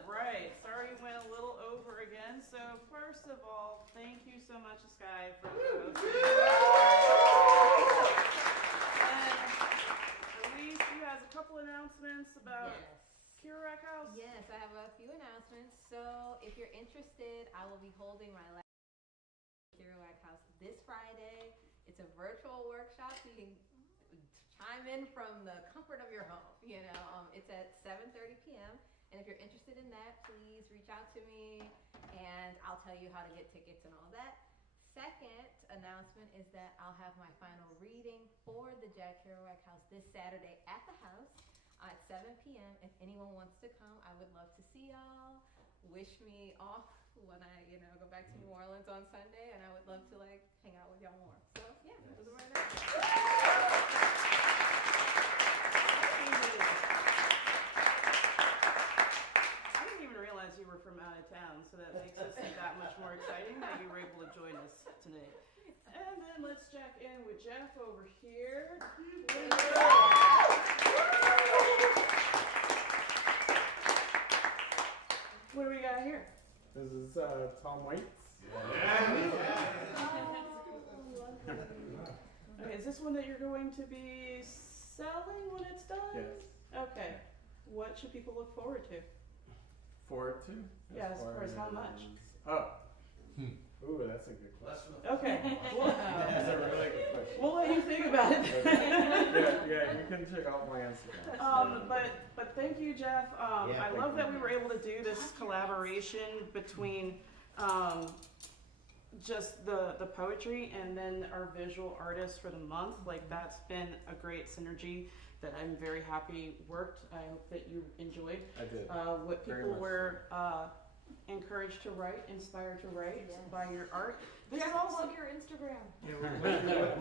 Alright, sorry we went a little over again. So first of all, thank you so much, Sky, for the And Elise, you has a couple announcements about Kerouac House? Yes, I have a few announcements. So if you're interested, I will be holding my last Kerouac House this Friday. It's a virtual workshop, so you can chime in from the comfort of your home. You know, it's at 7:30 p.m. And if you're interested in that, please reach out to me, and I'll tell you how to get tickets and all that. Second announcement is that I'll have my final reading for the Jack Kerouac House this Saturday at the house at 7 p.m. If anyone wants to come, I would love to see y'all. Wish me off when I, go back to New Orleans on Sunday, and I would love to hang out with y'all more. So yeah, those are my announcements. I didn't even realize you were from out of town, so that makes this that much more exciting that you were able to join us today. And then let's check in with Jeff over here. What do we got here? This is Tom Waits. Okay, is this one that you're going to be selling when it's done? Yes. Okay. What should people look forward to? Forward to? Yeah, as far as how much? Ooh, that's a good question. Okay. That's a really good question. We'll let you think about it. yeah, you can check out my Instagram. But thank you, Jeff. Yeah, I love that we were able to do this collaboration between just the poetry and then our visual artists for the month. Like, that's been a great synergy that I'm very happy worked. I hope that you enjoyed. I did. What Very people much were encouraged to write, inspired to write by your art. This Jeff, is also plug your Instagram.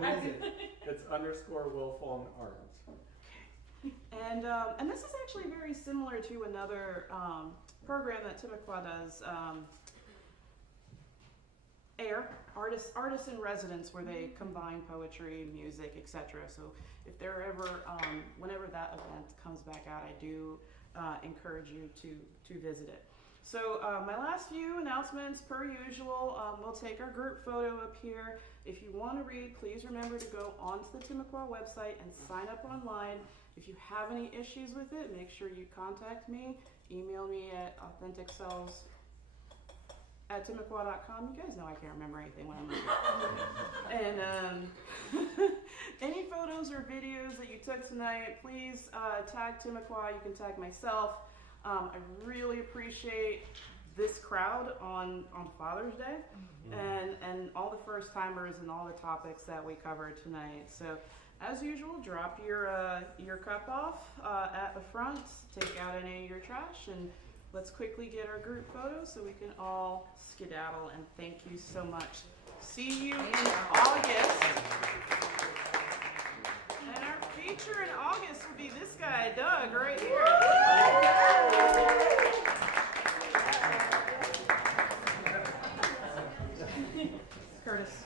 What is it? It's _Wilfong Art. And this is actually very similar to another program that Timucua does, AIR, Artists in Residence, where they combine poetry, music, etc. So if there ever, whenever that event comes back out, I do encourage you to visit it. So my last few announcements, per usual, we'll take our group photo up here. If you want to read, please remember to go onto the Timucua website and sign up online. If you have any issues with it, make sure you contact me. Email me at authenticselves@timucua.com. You guys know I can't remember anything when I'm reading. And any photos or videos that you took tonight, please tag Timucua. You can tag myself. I really appreciate this crowd on Father's Day and all the first timers and all the topics that we covered tonight. So as usual, drop your cup off at the front, take out any of your trash, and let's quickly get our group photo so we can all skedaddle. And thank you so much. See you in August. And our feature in August will be this guy, Doug, right here. Curtis.